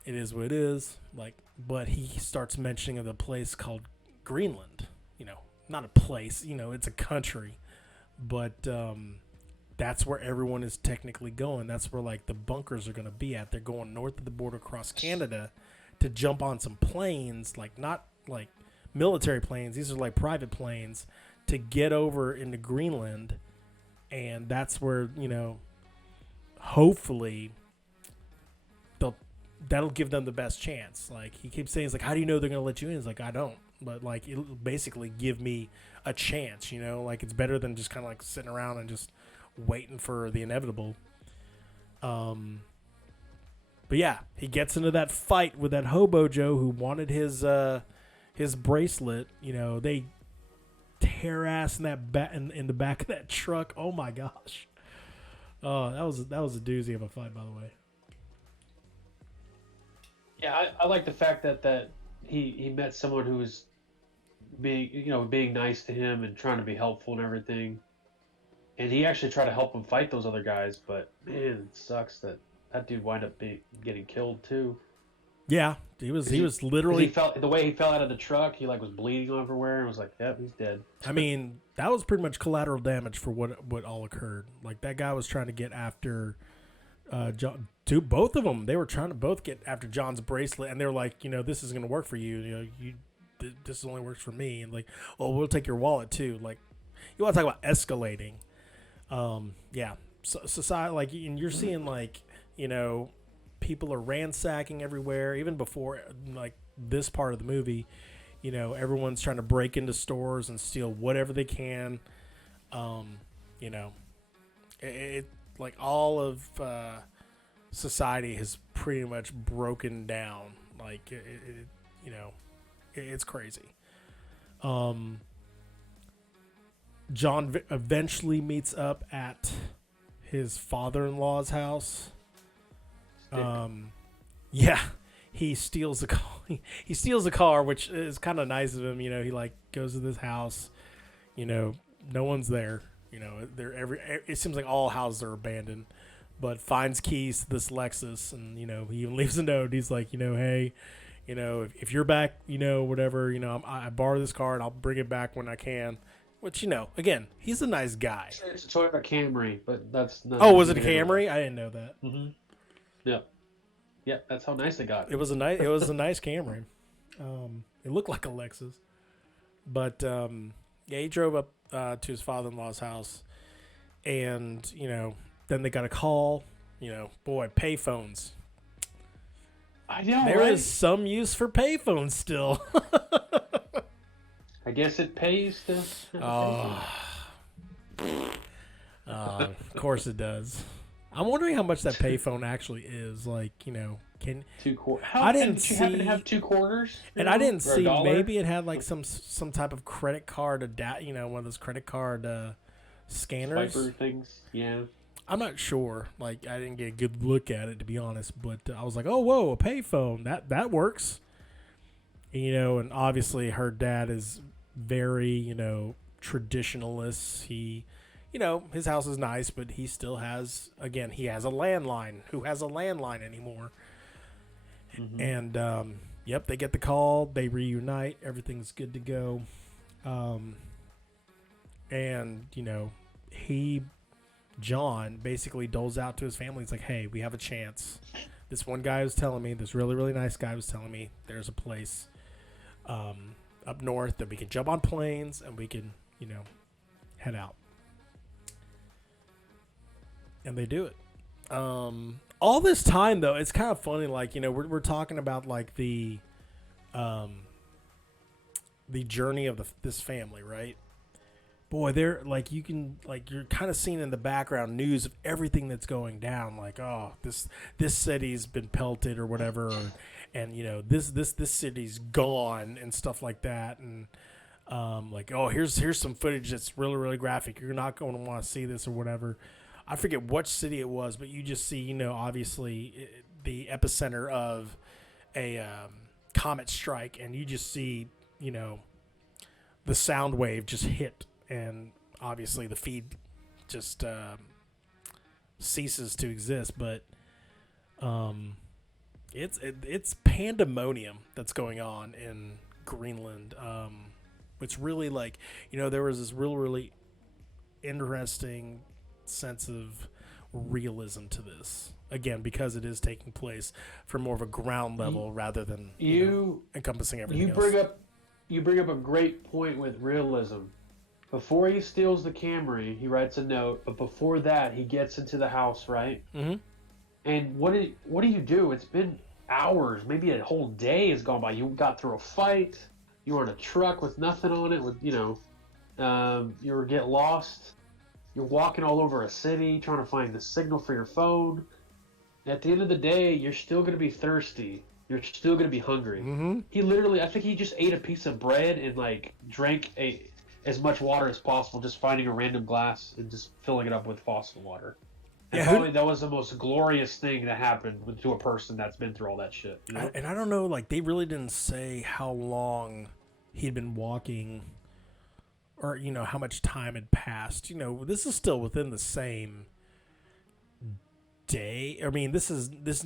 it is what it is. Like, but he starts mentioning of the place called Greenland. Not a place, it's a country. But that's where everyone is technically going. That's where, like, the bunkers are going to be at. They're going north of the border across Canada to jump on some planes, like, not like military planes. These are like private planes to get over into Greenland. And that's where, hopefully that'll give them the best chance. Like, he keeps saying, it's like, how do you know they're going to let you in? It's like, I don't. But, like, it'll basically give me a chance, Like, it's better than just kind of, like, sitting around and just waiting for the inevitable. But, yeah, he gets into that fight with that hobo Joe who wanted his bracelet. They tear ass in that in the back of that truck. Oh, my gosh. Oh, that was a doozy of a fight, by the way. Yeah, I like the fact that he met someone who was being nice to him and trying to be helpful and everything. And he actually tried to help him fight those other guys, but man, it sucks that dude wind up getting killed too. Yeah, he was literally the way he fell out of the truck, he like was bleeding everywhere and was like, yep, he's dead. I mean, that was pretty much collateral damage for what all occurred. Like, that guy was trying to get after John, both of them. They were trying to both get after John's bracelet, and they were like, this is going to work for you. This only works for me. And like, oh, we'll take your wallet too. Like, you want to talk about escalating? Yeah. So, society, like, and you're seeing, like, people are ransacking everywhere. Even before, like, this part of the movie, everyone's trying to break into stores and steal whatever they can. It like, all of society has pretty much broken down. Like, it's crazy. John eventually meets up at his father-in-law's house. Yeah, he steals a car. He steals a car, which is kind of nice of him. He like goes to this house. No one's there. It seems like all houses are abandoned, but finds keys to this Lexus, and he even leaves a note. He's like, hey, if you're back, whatever, I borrow this car and I'll bring it back when I can. Which, again, he's a nice guy. It's a Toyota Camry, but that's not. Oh, was it a Camry? I didn't know that. Mm-hmm. Yeah, that's how nice it got. It was a nice Camry. It looked like a Lexus, but yeah, he drove up to his father-in-law's house, And, then they got a call, boy, payphones. I know, There right? is some use for payphones still. I guess it pays to have Of course it does. I'm wondering how much that payphone actually is. Like, can I didn't did you see happen to have 2 quarters? And I didn't see. $1? Maybe it had like some type of credit card, one of those credit card scanners. Swiper things. Yeah. I'm not sure. Like, I didn't get a good look at it, to be honest. But I was like, oh, whoa, a payphone. That works. And obviously her dad is very, traditionalist. He, his house is nice, but he still has, again, he has a landline. Who has a landline anymore? Mm-hmm. And, yep, they get the call. They reunite. Everything's good to go. And, John basically doles out to his family. He's like, hey, we have a chance. This one guy was telling me, this really, really nice guy was telling me there's a place up north that we can jump on planes and we can, head out. And they do it. All this time, though, it's kind of funny. Like, we're talking about, like, the journey of this family, right? Boy, they're like, you're kind of seeing in the background news of everything that's going down. Like, oh, this city's been pelted or whatever, and this city's gone and stuff like that. And like, oh, here's some footage that's really, really graphic. You're not going to want to see this or whatever. I forget what city it was, but you just see, obviously the epicenter of a comet strike, and you just see, the sound wave just hit. And obviously the feed just ceases to exist, but it's pandemonium that's going on in Greenland. It's really like, there was this really interesting sense of realism to this. Again, because it is taking place from more of a ground level rather than encompassing everything else. You bring up a great point with realism. Before he steals the Camry, he writes a note, but before that, he gets into the house, right? Mm-hmm. And what do you do? It's been hours, maybe a whole day has gone by. You got through a fight. You were in a truck with nothing on it. You were get lost. You're walking all over a city trying to find the signal for your phone. At the end of the day, you're still going to be thirsty. You're still going to be hungry. Mm-hmm. I think he just ate a piece of bread and like drank as much water as possible, just finding a random glass and just filling it up with faucet water. And probably that was the most glorious thing that happened to a person that's been through all that shit. And I don't know, like, they really didn't say how long he'd been walking or, how much time had passed. This is still within the same day. I mean,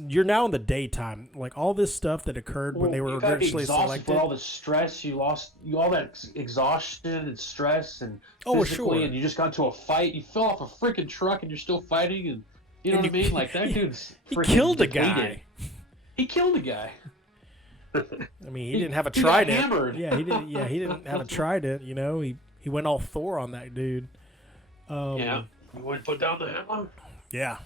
you're now in the daytime. Like, all this stuff that occurred when they were eventually selected. For all the stress you lost, all that exhaustion and stress and physically, sure. And you just got into a fight. You fell off a freaking truck and you're still fighting, and you know what I mean? Like, that dude's freaking killed a depleted. guy. He killed a guy. I mean, he didn't have a trident. He got hammered. Yeah, he didn't. Yeah, he didn't have a trident. He went all Thor on that dude. Yeah, you wouldn't put down the hammer. Yeah.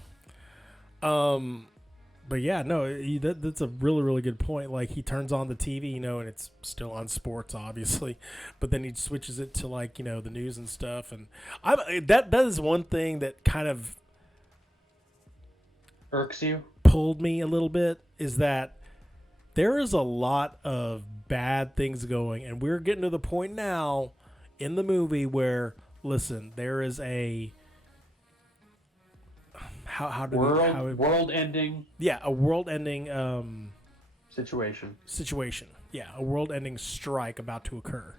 But yeah, no, that's a really, really good point. Like, he turns on the TV, and it's still on sports, obviously, but then he switches it to, like, the news and stuff. And that is one thing that kind of irks you, pulled me a little bit, is that there is a lot of bad things going, and we're getting to the point now in the movie where, listen, there is a world-ending. Yeah, a world-ending situation. Yeah, a world-ending strike about to occur.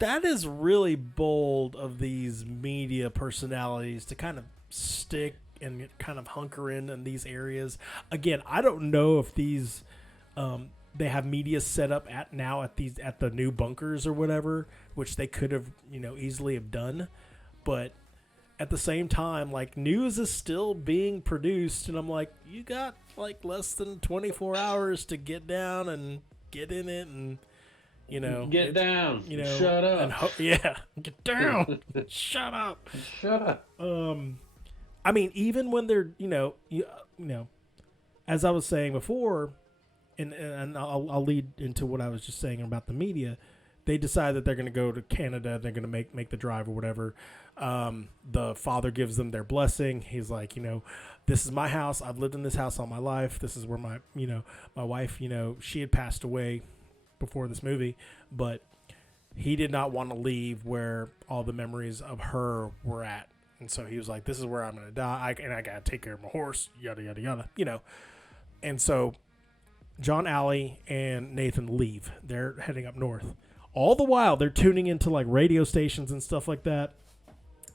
That is really bold of these media personalities to kind of stick and kind of hunker in these areas. Again, I don't know if these they have media set up at the new bunkers or whatever, which they could have easily have done, but at the same time, like, news is still being produced, and I'm like, you got like less than 24 hours to get down and get in it and Get down. Shut up. Get down. Shut up. Shut up. I mean, even when they're, as I was saying before, and I'll lead into what I was just saying about the media. They decide that they're going to go to Canada. They're going to make the drive or whatever. The father gives them their blessing. He's like, this is my house. I've lived in this house all my life. This is where my wife, she had passed away before this movie, but he did not want to leave where all the memories of her were at. And so he was like, this is where I'm going to die. I got to take care of my horse, yada, yada, yada, And so John, Allie, and Nathan leave. They're heading up north. All the while, they're tuning into like radio stations and stuff like that.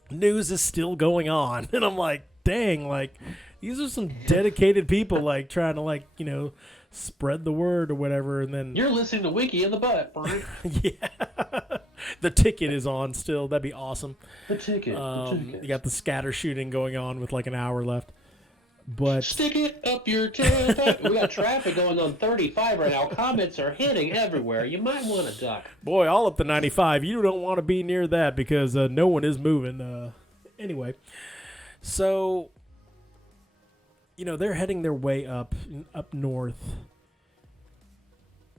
News is still going on. And I'm like, dang, like these are some dedicated people like trying to spread the word or whatever. And then you're listening to Wiki in the butt, Brian. Yeah. The ticket is on still. That'd be awesome. The ticket. You got the scatter shooting going on with like an hour left. But stick it up your tailpipe. We got traffic going on 35 right now. Comets are hitting everywhere. You might want to duck. Boy, all up to 95. You don't want to be near that because no one is moving. Anyway, so they're heading their way up north,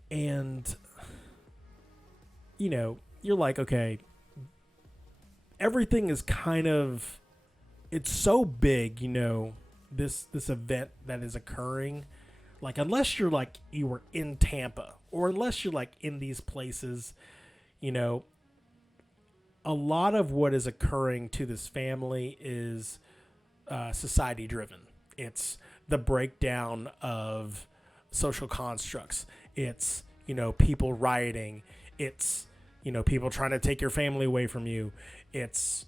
and you're like, okay, everything is kind of, it's so big, this event that is occurring, like unless you're like you were in Tampa or unless you're like in these places, a lot of what is occurring to this family is society driven. It's the breakdown of social constructs. It's people rioting. It's people trying to take your family away from you. It's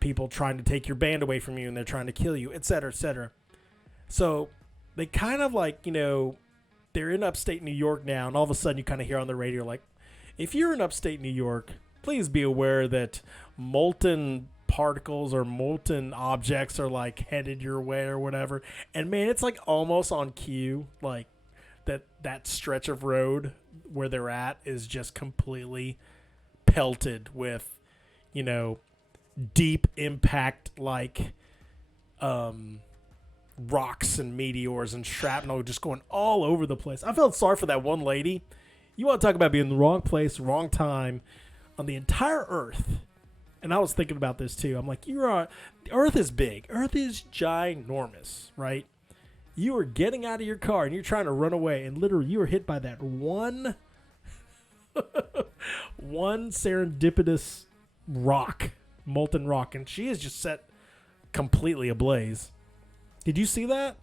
people trying to take your band away from you and they're trying to kill you, et cetera, et cetera. So they kind of like, they're in upstate New York now, and all of a sudden you kind of hear on the radio, like, if you're in upstate New York, please be aware that molten particles or molten objects are like headed your way or whatever. And man, it's like almost on cue, like that stretch of road where they're at is just completely pelted with, deep impact like rocks and meteors and shrapnel just going all over the place. I felt sorry for that one lady. You want to talk about being in the wrong place, wrong time on the entire Earth. And I was thinking about this too. I'm like, Earth is big. Earth is ginormous, right? You are getting out of your car and you're trying to run away, and literally you were hit by that one serendipitous rock, molten rock, and she is just set completely ablaze. Did you see that?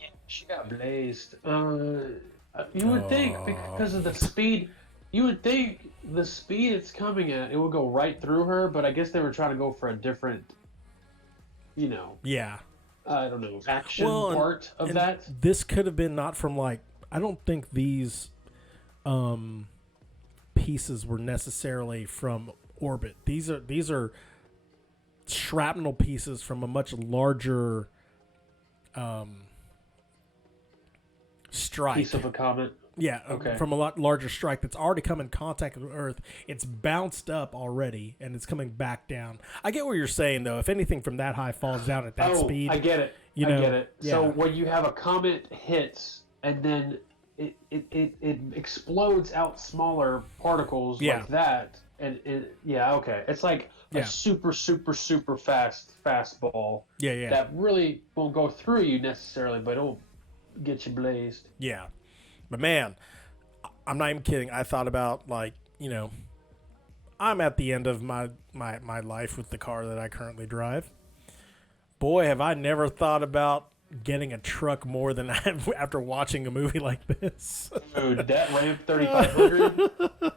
Yeah, she got blazed. You would think because of the speed, you would think the speed it's coming at, it would go right through her, but I guess they were trying to go for a different, yeah, I don't know, action part of that. This could have been not from like, I don't think these pieces were necessarily from orbit. These are shrapnel pieces from a much larger strike. Piece of a comet. Yeah, okay. From a lot larger strike that's already come in contact with Earth. It's bounced up already, and it's coming back down. I get what you're saying, though. If anything from that high falls down at that speed. I get it. I get it. Yeah. So when you have a comet hits, and then it explodes out smaller particles like that, and okay. It's like a super, super, super fast fastball. Yeah. That really won't go through you necessarily, but it'll get you blazed. Yeah. But man, I'm not even kidding. I thought about I'm at the end of my life with the car that I currently drive. Boy, have I never thought about getting a truck more than I have after watching a movie like this. Dude, that Ram 3500,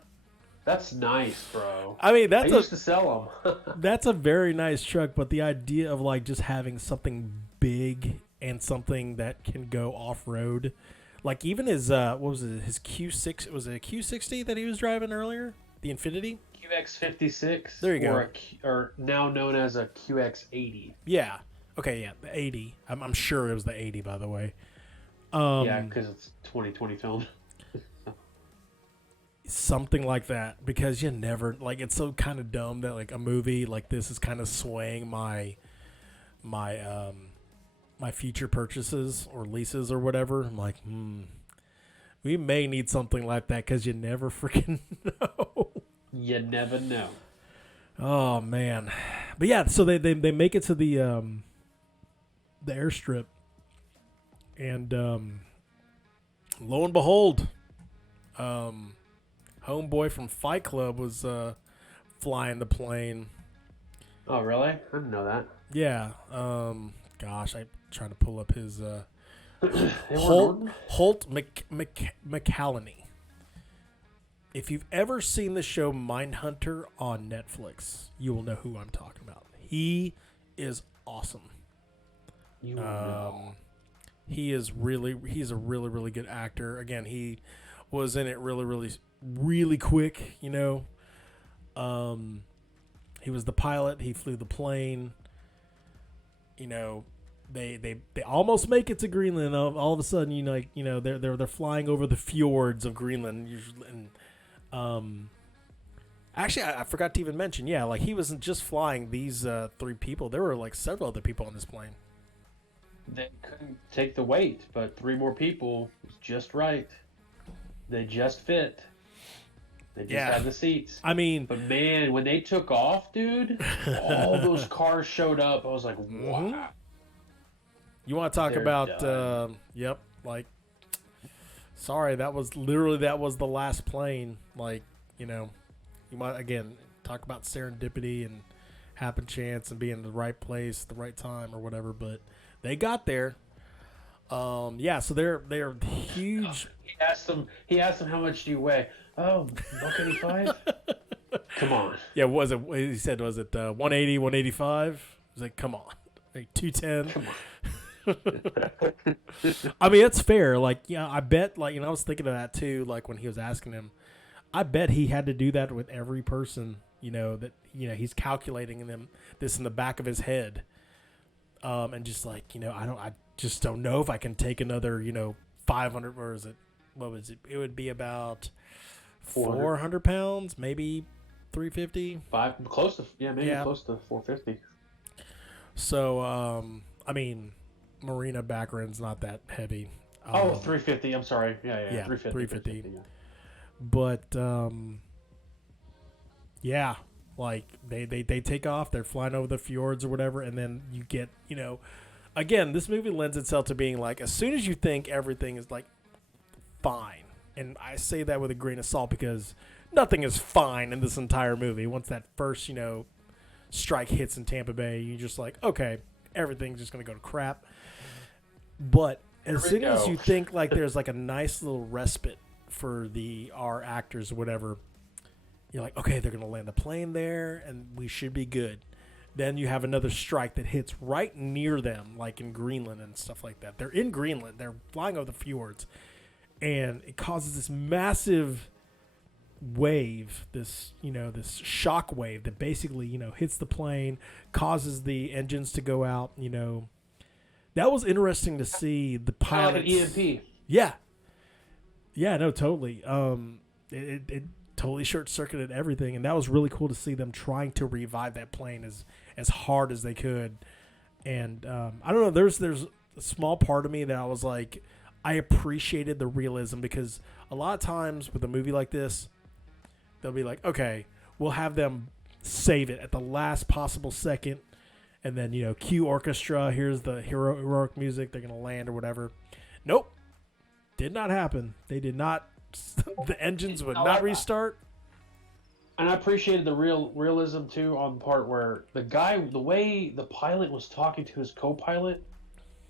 that's nice, bro. I mean, I used to sell them. That's a very nice truck, but the idea of like just having something big and something that can go off-road. Like even his what was it? His Q6, was it a Q60 that he was driving earlier? The Infinity? QX56. There you go. Or now known as a QX80. Yeah. Okay, yeah, the 80. I'm sure it was the 80, by the way. Yeah, because it's 2020 film. something like that, because you never, like, it's so kind of dumb that like a movie like this is kind of swaying my future purchases or leases or whatever. I'm like, we may need something like that, because you never freaking know. You never know. Oh man, but yeah, so they make it to the airstrip, and lo and behold, homeboy from Fight Club was flying the plane. Oh really? I didn't know that. Yeah. Gosh, I'm trying to pull up his Holt McCallany. If you've ever seen the show Mindhunter on Netflix, you will know who I'm talking about. He is awesome. You know. He's a really, really good actor. Again, he was in it really quick, you know. He was the pilot. He flew the plane. You know, they almost make it to Greenland. All of a sudden, they're flying over the fjords of Greenland. And actually, I forgot to even mention, yeah, like he wasn't just flying these 3 people. There were like several other people on this plane. They couldn't take the weight, but 3 more people was just right. They just fit. They just had the seats. I mean, but man, when they took off, dude, all those cars showed up. I was like, wow. You want to talk about? Yep. Like, sorry, that was the last plane. Like, you might again talk about serendipity and happen chance and being in the right place, the right time, or whatever. But they got there. Yeah. So they're huge. He asked them how much do you weigh? Oh, $185? Come on. Yeah, was it? He said, was it 180, 185? I was like, come on, like 210. Come on. I mean, it's fair. Like, yeah, I bet. Like, I was thinking of that too. Like when he was asking him, I bet he had to do that with every person. That he's calculating this in the back of his head, and just like I just don't know if I can take another 500. Or is it? What was it? It would be about 400 pounds, maybe 350. Close to 450. So, I mean, Morena Baccarin's not that heavy. 350. I'm sorry. Yeah, 350. Yeah. But, yeah, like they take off. They're flying over the fjords or whatever, and then you get, again, this movie lends itself to being like, as soon as you think everything is like fine. And I say that with a grain of salt because nothing is fine in this entire movie. Once that first, strike hits in Tampa Bay, you're just like, okay, everything's just going to go to crap. But as soon as you think like there's like a nice little respite for our actors or whatever, you're like, okay, they're going to land the plane there and we should be good. Then you have another strike that hits right near them, like in Greenland and stuff like that. They're in Greenland. They're flying over the fjords. And it causes this massive wave, this shock wave that basically, hits the plane, causes the engines to go out, That was interesting to see the pilots. Like an EMP. Yeah. Yeah, no, totally. It totally short-circuited everything, and that was really cool to see them trying to revive that plane as hard as they could. And I don't know, there's a small part of me that I was like, I appreciated the realism, because a lot of times with a movie like this, they'll be like, okay, we'll have them save it at the last possible second, and then, cue orchestra, here's the heroic music, they're going to land or whatever. Nope. Did not happen. They did not. The engines would not restart. And I appreciated the realism, too, on the part where the way the pilot was talking to his co-pilot,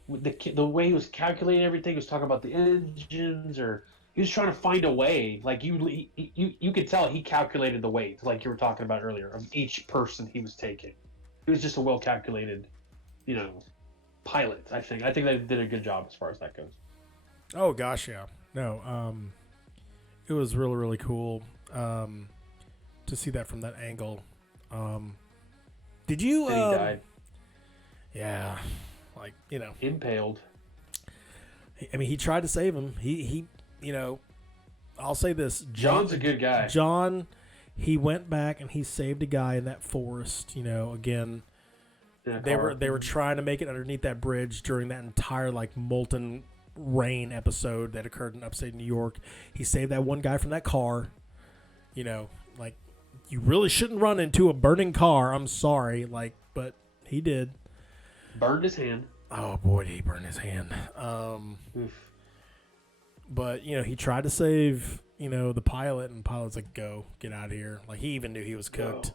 the way he was calculating everything, he was talking about the engines, or he was trying to find a way. Like you could tell he calculated the weight, like you were talking about earlier, of each person he was taking. He was just a well calculated, pilot. I think they did a good job as far as that goes. Oh gosh, yeah. No, it was really, really cool to see that from that angle. Did you? And he died. Yeah. Like, impaled. I mean, he tried to save him. He I'll say this: John's a good guy. John, he went back and he saved a guy in that forest. Again, they were trying to make it underneath that bridge during that entire like molten rain episode that occurred in upstate New York. He saved that one guy from that car. Like you really shouldn't run into a burning car. I'm sorry, but he did. Burned his hand. Oh boy, did he burn his hand. But he tried to save the pilot, and the pilot's like, "Go, get out of here!" Like he even knew he was cooked.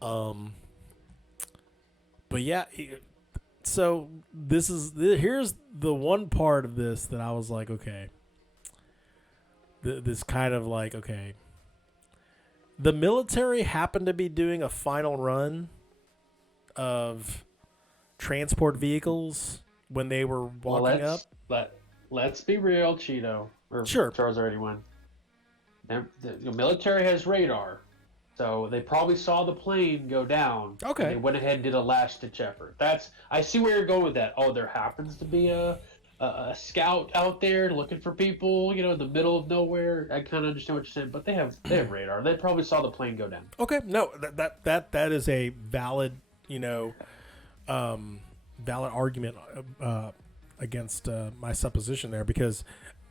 But yeah, so here's the one part of this that I was like, okay, this kind of like, okay, the military happened to be doing a final run of transport vehicles when they were walking up. Let's be real, Cheeto. Or sure. Charzar81. The military has radar, so they probably saw the plane go down. Okay. And they went ahead and did a last-ditch effort. I see where you're going with that. Oh, there happens to be a scout out there looking for people, in the middle of nowhere. I kind of understand what you're saying, but they have radar. They probably saw the plane go down. Okay. No, that is a valid, valid argument against my supposition there, because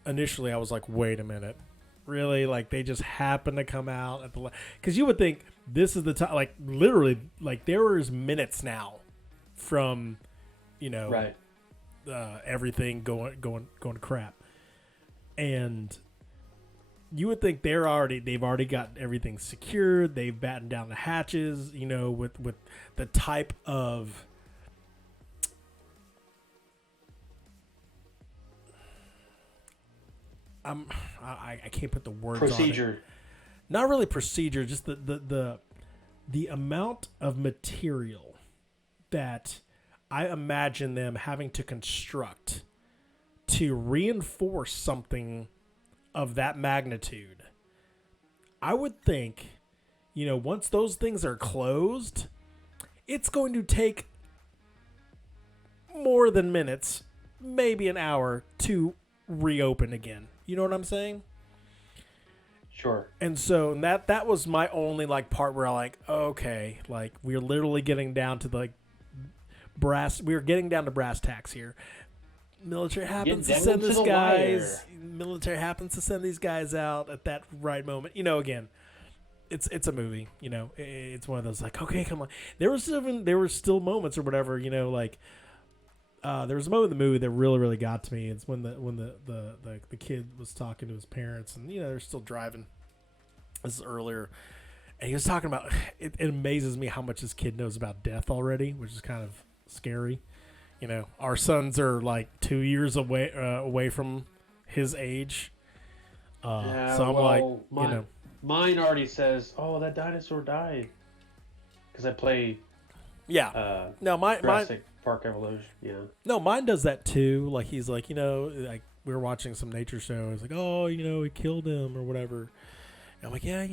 initially I was like, wait a minute, really? Like they just happened to come out at the because you would think this is the time, like literally, like there is minutes now from right. Everything going to crap, and you would think they've already got everything secured. They've battened down the hatches, with the type of I can't put the words procedure. on it. Not really procedure, just the amount of material that I imagine them having to construct to reinforce something of that magnitude. I would think, once those things are closed, it's going to take more than minutes, maybe an hour to reopen again. You know what I'm saying? Sure. And so that was my only part where I like, okay, like we're literally getting down to we're getting down to brass tacks here. Military happens to send these guys. Military happens to send these guys out at that right moment. Again, it's a movie. It's one of those like, okay, come on. There were still moments or whatever. There was a moment in the movie that really, really got to me. It's when the kid was talking to his parents, and they're still driving. This is earlier, and he was talking about. It amazes me how much this kid knows about death already, which is kind of scary. Our sons are like 2 years away from his age. So I'm mine already says, "Oh, that dinosaur died," because I play. Yeah. No, Jurassic Park Evolution. Yeah. No, mine does that too. Like he's like, like we were watching some nature show. It's like, oh, he killed him or whatever. And I'm like, yeah,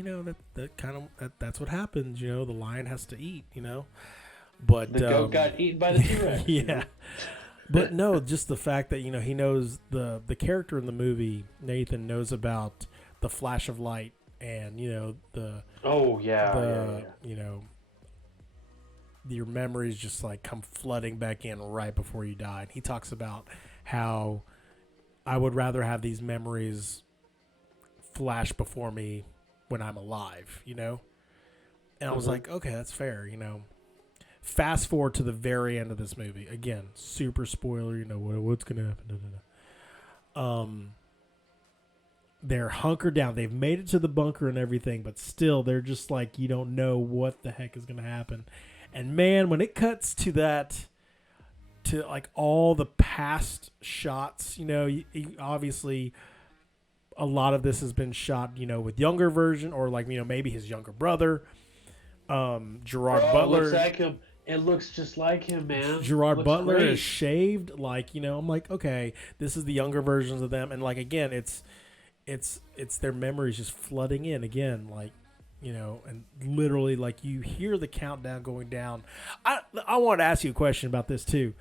that kind of that's what happens. The lion has to eat. But the goat got eaten by the T-Rex. Yeah. But no, just the fact that he knows the character in the movie, Nathan, knows about the flash of light and your memories just like come flooding back in right before you die. And he talks about how I would rather have these memories flash before me when I'm alive, And I was like, okay, that's fair, Fast forward to the very end of this movie. Again, super spoiler, what's going to happen. They're hunkered down. They've made it to the bunker and everything, but still they're just like, you don't know what the heck is going to happen. And man, when it cuts to that, to like all the past shots, obviously a lot of this has been shot, with younger version or like, maybe his younger brother, Gerard Butler. Looks like him. It looks just like him, man. Gerard Butler is shaved. Like, I'm like, okay, this is the younger versions of them. And like, again, it's their memories just flooding in again. Like, and literally like you hear the countdown going down. I want to ask you a question about this too.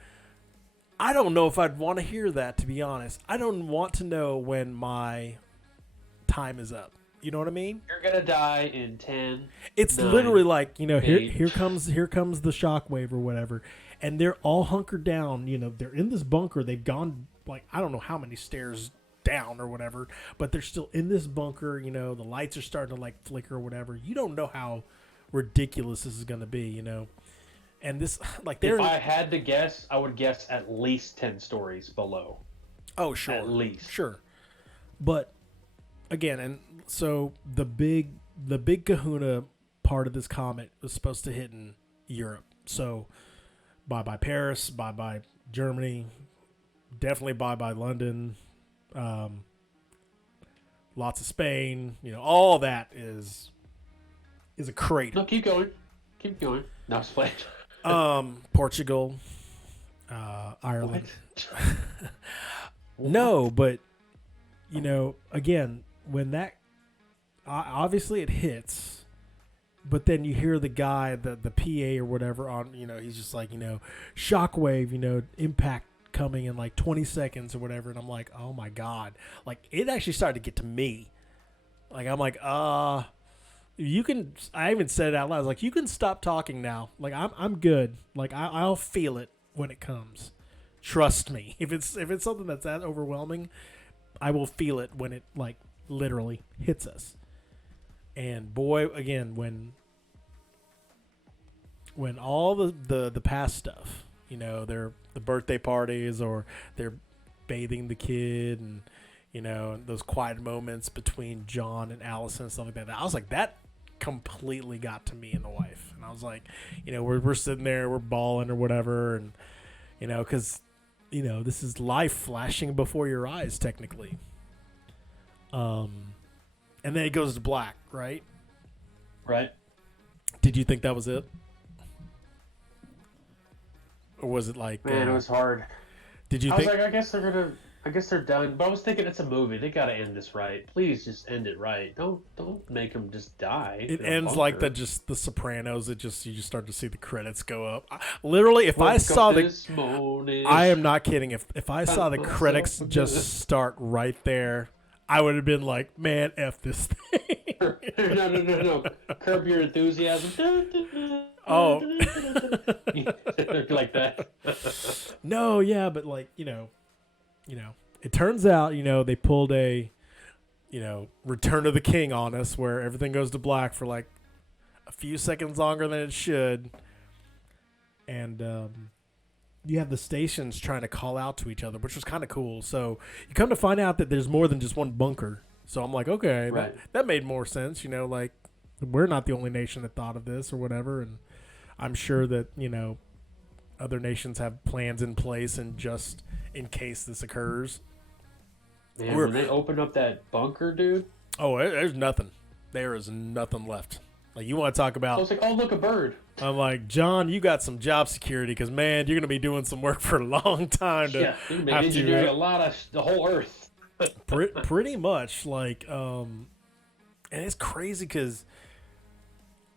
I don't know if I'd want to hear that, to be honest. I don't want to know when my time is up. You know what I mean? You're gonna die in 10. It's 9, literally like, you know, 8. here comes the shockwave or whatever, and they're all hunkered down. You know, they're in this bunker. They've gone like I don't know how many stairs down or whatever, but they're still in this bunker. You know, the lights are starting to like flicker or whatever. You don't know how ridiculous this is going to be. You know, and this like if I had to guess, I would guess at least 10 stories below. Oh, sure, at least sure, but again, and so the big Kahuna part of this comet was supposed to hit in Europe. So bye Paris, bye Germany, definitely bye London, lots of Spain. You know, all that is a crater. No, keep going. No, it's playing. Portugal, Ireland. No, but you know, again, when that obviously it hits, but then you hear the guy, the PA or whatever on, you know, he's just like, you know, shockwave, you know, impact coming in like 20 seconds or whatever, and I'm like, oh my god, like it actually started to get to me. Like I'm like, you can. I even said it out loud. I was like, you can stop talking now. Like I'm good. Like I'll feel it when it comes. Trust me. If it's something that's that overwhelming, I will feel it when it like literally hits us. And boy, again, when all the past stuff, you know, the birthday parties or they're bathing the kid and, you know, those quiet moments between John and Allison and stuff like that. I was like, that completely got to me and the wife. And I was like, you know, we're sitting there, we're bawling or whatever. And, you know, because, you know, this is life flashing before your eyes, technically. And then it goes to black, right? Right. Did you think that was it? Or was it like... Man, it was hard. Did you I think... was like, I guess they're done. But I was thinking, it's a movie. They gotta end this right. Please just end it right. Don't make them just die. It ends like the Sopranos. You just start to see the credits go up. Literally, if I saw I am not kidding. If I saw the credits just start right there, I would have been like, man, F this thing. No. Curb Your Enthusiasm. Oh. Like that. No, yeah, but like, you know, it turns out, you know, they pulled a, you know, Return of the King on us where everything goes to black for like a few seconds longer than it should. And you have the stations trying to call out to each other, which was kind of cool. So you come to find out that there's more than just one bunker. So I'm like, okay, right. that made more sense. You know, like we're not the only nation that thought of this or whatever. And I'm sure that, you know, other nations have plans in place and just in case this occurs. Man, when they open up that bunker, dude. Oh, there's nothing. There is nothing left. Like, you want to talk about... I was like, oh, look, a bird. I'm like, John, you got some job security because, man, you're going to be doing some work for a long time. Yeah, you're going to be engineering a lot of the whole Earth. Pretty much. Like, and it's crazy because...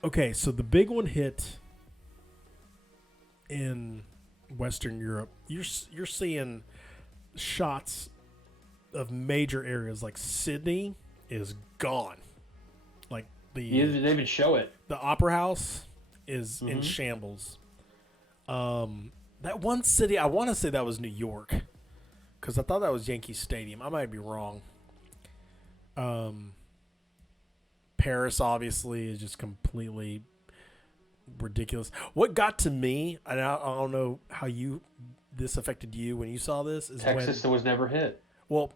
Okay, so the big one hit in Western Europe. You're seeing shots of major areas. Like, Sydney is gone. Like, they even show it. The Opera House is in shambles. That one city, I want to say that was New York, because I thought that was Yankee Stadium. I might be wrong. Paris, obviously, is just completely ridiculous. What got to me, and I don't know how this affected you when you saw this, is Texas was never hit. Well,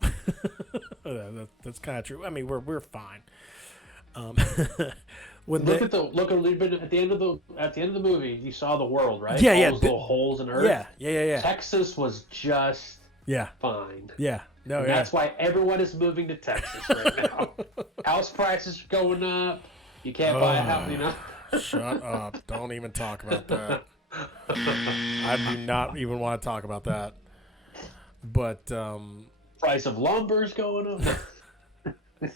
that's kind of true. I mean, we're fine. Look at the end of the movie, you saw the world, right? Yeah, all those little holes in Earth. Yeah. Texas was just fine. Yeah, That's why everyone is moving to Texas right now. House prices are going up. You can't buy a house, you know. Shut up! Don't even talk about that. I do not even want to talk about that. But price of lumber is going up.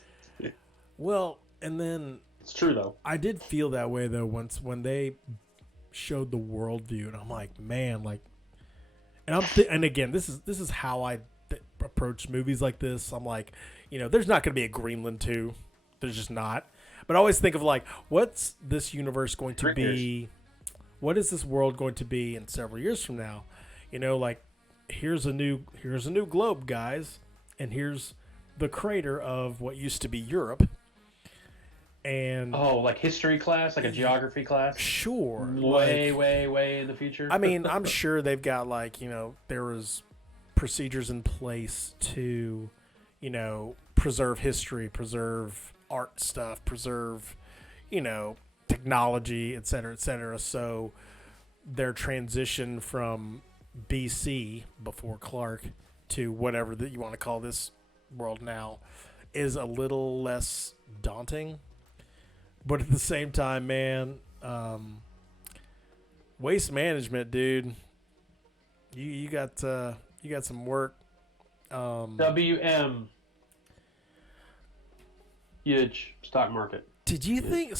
Well, and then it's true though. I did feel that way though when they showed the worldview, and I'm like, man, like, and and again, this is how I approach movies like this. I'm like, there's not going to be a Greenland 2. There's just not. But I always think of like, what's this universe going to be? What is this world going to be in several years from now? Like here's a new globe, guys, and here's the crater of what used to be Europe. And like history class, like a geography class. Sure, way in the future. I mean, I'm sure they've got like there was procedures in place to preserve history, preserve art stuff, preserve technology, et cetera, so their transition from BC, before Clark, to whatever that you want to call this world now is a little less daunting. But at the same time, man, waste management, dude, you got some work. WM, huge stock market. Do you think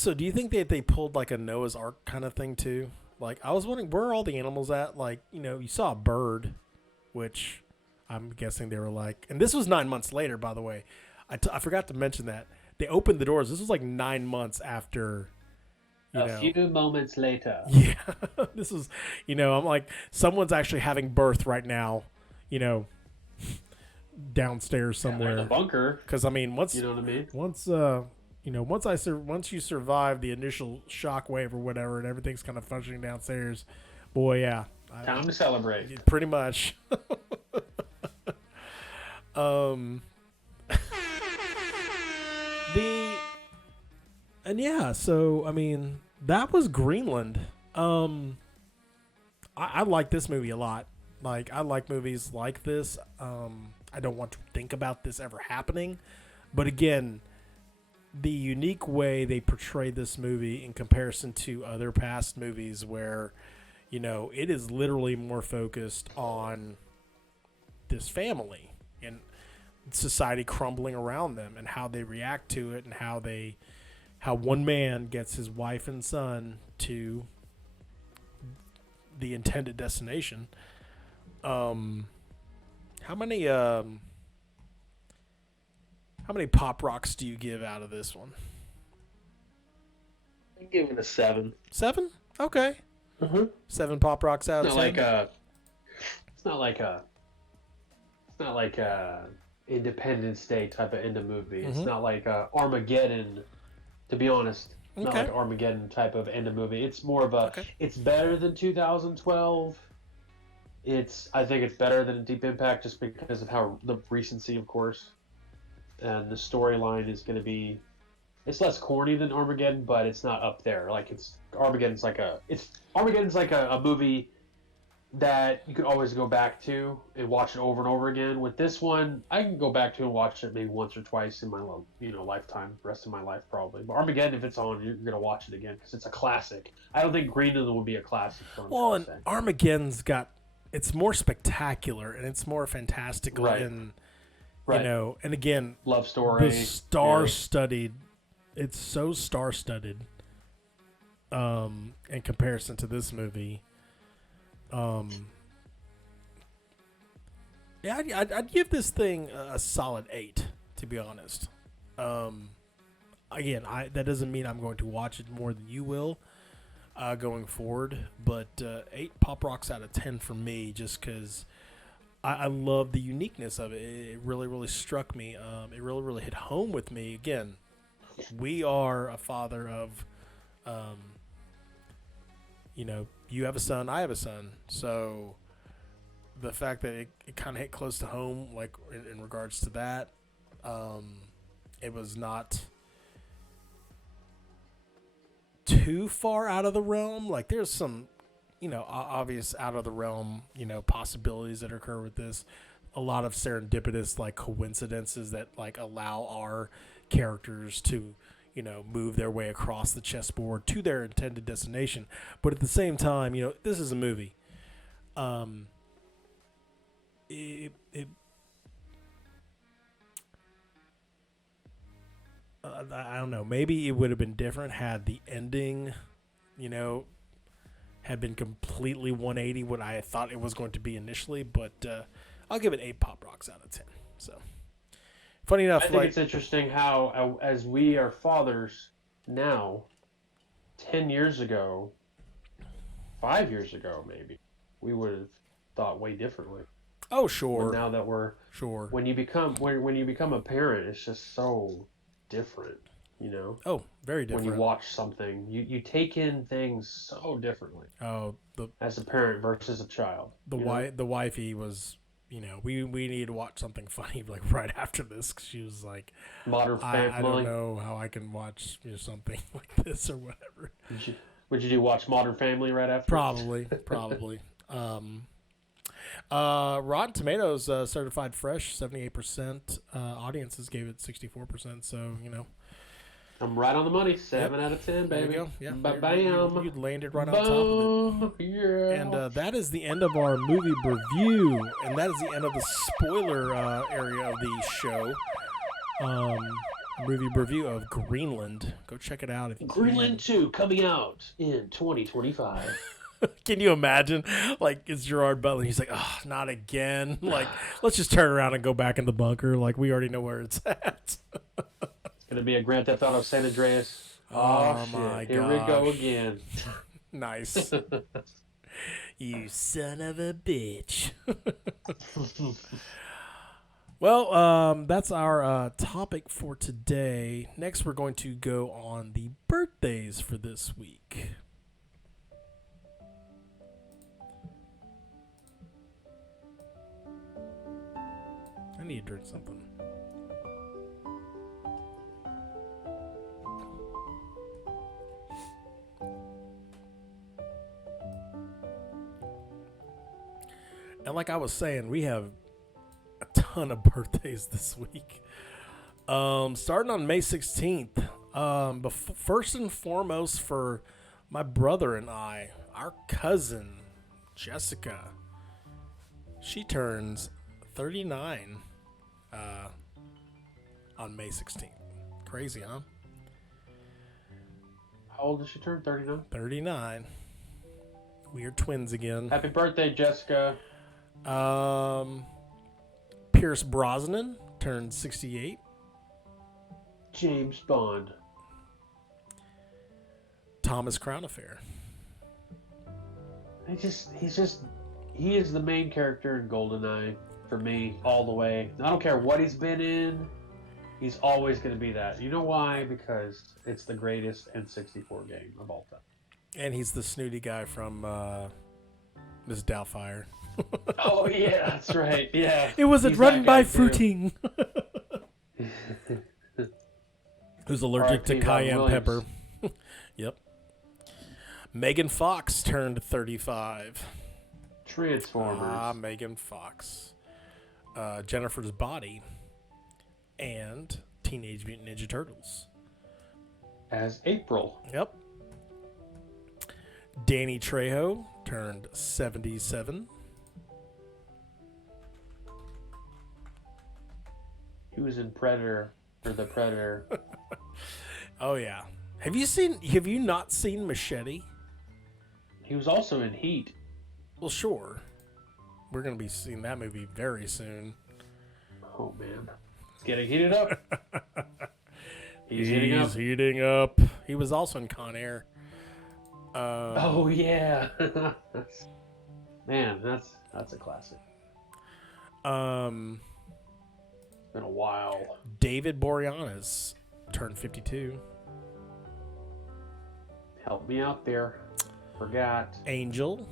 that they pulled like a Noah's Ark kind of thing too? Like, I was wondering, where are all the animals at? Like, you saw a bird, which I'm guessing they were like, and this was 9 months later, by the way. I forgot to mention that. They opened the doors. This was like 9 months after. A few moments later. Yeah. This was, I'm like, someone's actually having birth right now, downstairs somewhere. In a bunker. Because, I mean, once. You know what I mean? Once you survive the initial shock wave or whatever, and everything's kind of functioning downstairs, boy, yeah. Time to celebrate. Pretty much. So I mean, that was Greenland. I like this movie a lot. Like, I like movies like this. I don't want to think about this ever happening, but again, the unique way they portray this movie in comparison to other past movies where, it is literally more focused on this family and society crumbling around them and how they react to it and how one man gets his wife and son to the intended destination. How many pop rocks do you give out of this one? I'm giving it a 7. 7? Okay. 7 pop rocks out of 10. It's not like a Independence Day type of end of movie. It's not like Armageddon, to be honest. It's not like an Armageddon type of end of movie. It's more of a. It's better than 2012. I think it's better than Deep Impact just because of how the recency, of course, and the storyline is going to be. It's less corny than Armageddon, but it's not up there. Like Armageddon's like a movie that you could always go back to and watch it over and over again. With this one, I can go back to and watch it maybe once or twice in my lifetime, rest of my life probably. But Armageddon, if it's on, you're gonna watch it again because it's a classic. I don't think Greenland would be a classic film. Well, and Armageddon's it's more spectacular and it's more fantastical and and again, love story, the star-studded. It's so star-studded. In comparison to this movie. I'd give this thing a solid 8, to be honest. Again, that doesn't mean I'm going to watch it more than you will going forward, but 8 pop rocks out of 10 for me, just because I love the uniqueness of it. It really, really struck me. It really, really hit home with me. Again, we are a father of, you have a son, I have a son. So the fact that it kind of hit close to home, like in regards to that, it was not too far out of the realm. Like, there's some, obvious out of the realm, possibilities that occur with this. A lot of serendipitous, like, coincidences that, like, allow our characters to, move their way across the chessboard to their intended destination. But at the same time, this is a movie. I don't know. Maybe it would have been different had the ending, had been completely 180 what I thought it was going to be initially. But I'll give it 8 pop rocks out of 10. So Funny enough, I think it's interesting how, as we are fathers now, 10 years ago, 5 years ago, maybe, we would have thought way differently. Oh, sure. But now that we're when you become a parent, it's just so different, you know. Oh, very different. When you watch something, you take in things so differently. Oh, as a parent versus a child. The wifey was, we need to watch something funny like right after this, because she was like, Modern Family. I don't know how I can watch something like this or whatever. Would you watch Modern Family right after? Probably. Rotten Tomatoes certified fresh, 78%. Audiences gave it 64%. So I'm right on the money. 7 out of 10, baby. There you go. Yeah. Bam. You landed right on top of it. Yeah. And that is the end of our movie review, and that is the end of the spoiler area of the show. Movie review of Greenland. Go check it out if you Greenland 2 coming out in 2025. Can you imagine? Like, it's Gerard Butler. He's like, oh, not again. Like, let's just turn around and go back in the bunker. Like, we already know where it's at. It's going to be a Grand Theft Auto San Andreas. Oh my god. Here we go again. Nice. You son of a bitch. Well, that's our topic for today. Next, we're going to go on the birthdays for this week. I need to drink something. And like I was saying, we have a ton of birthdays this week. Starting on May 16th. But first and foremost for my brother and I, our cousin, Jessica. She turns 39 on May 16th. Crazy, huh? How old does she turn? 39? 39. We are twins again. Happy birthday, Jessica. Pierce Brosnan turned 68. James Bond. Thomas Crown Affair. He is the main character in GoldenEye for me all the way. I don't care what he's been in. He's always going to be that. You know why? Because it's the greatest N64 game of all time. And he's the snooty guy from Miss Doubtfire. Oh, yeah, that's right. Yeah. It was run by Fruiting. Who's allergic to cayenne pepper. Yep. Megan Fox turned 35. Transformers. Megan Fox. Jennifer's Body. And Teenage Mutant Ninja Turtles. As April. Yep. Danny Trejo turned 77. He was in Predator for the Predator. Oh yeah. Have you not seen Machete? He was also in Heat. Well, sure. We're going to be seeing that movie very soon. Oh man. It's getting heated up. He's heating up. He was also in Con Air. Oh yeah. Man, that's a classic. It's been a while. David Boreanaz turned 52. Help me out there. Forgot. Angel.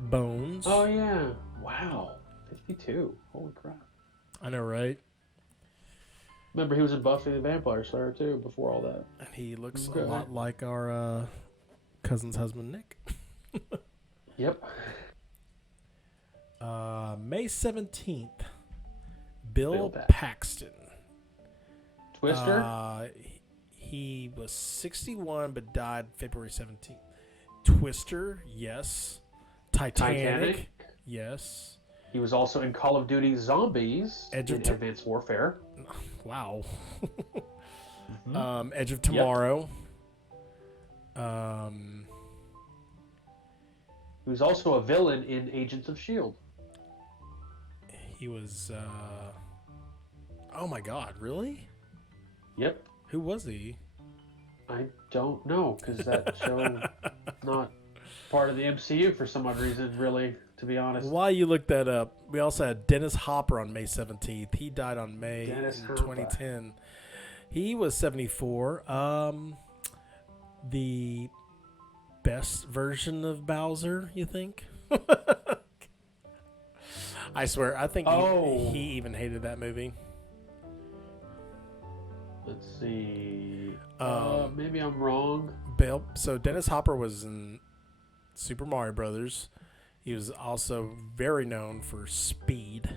Bones. Oh yeah. Wow. 52. Holy crap. I know, right? Remember, he was in Buffy the Vampire Slayer too before all that. And he looks a lot like our cousin's husband, Nick. Yep. May 17th. Bill Paxton. Twister? He was 61 but died February 17th. Twister, yes. Titanic, yes. He was also in Call of Duty Zombies in Advanced Warfare. Wow. Edge of Tomorrow. Yep. He was also a villain in Agents of S.H.I.E.L.D. He was Oh my God, really? Yep. Who was he? I don't know, because that show not part of the MCU for some odd reason, really, to be honest. While you look that up, we also had Dennis Hopper on May 17th. He died on May 2010. He was 74. The best version of Bowser, you think? I swear, I think he even hated that movie. Let's see. Maybe I'm wrong. So Dennis Hopper was in Super Mario Brothers. He was also very known for Speed.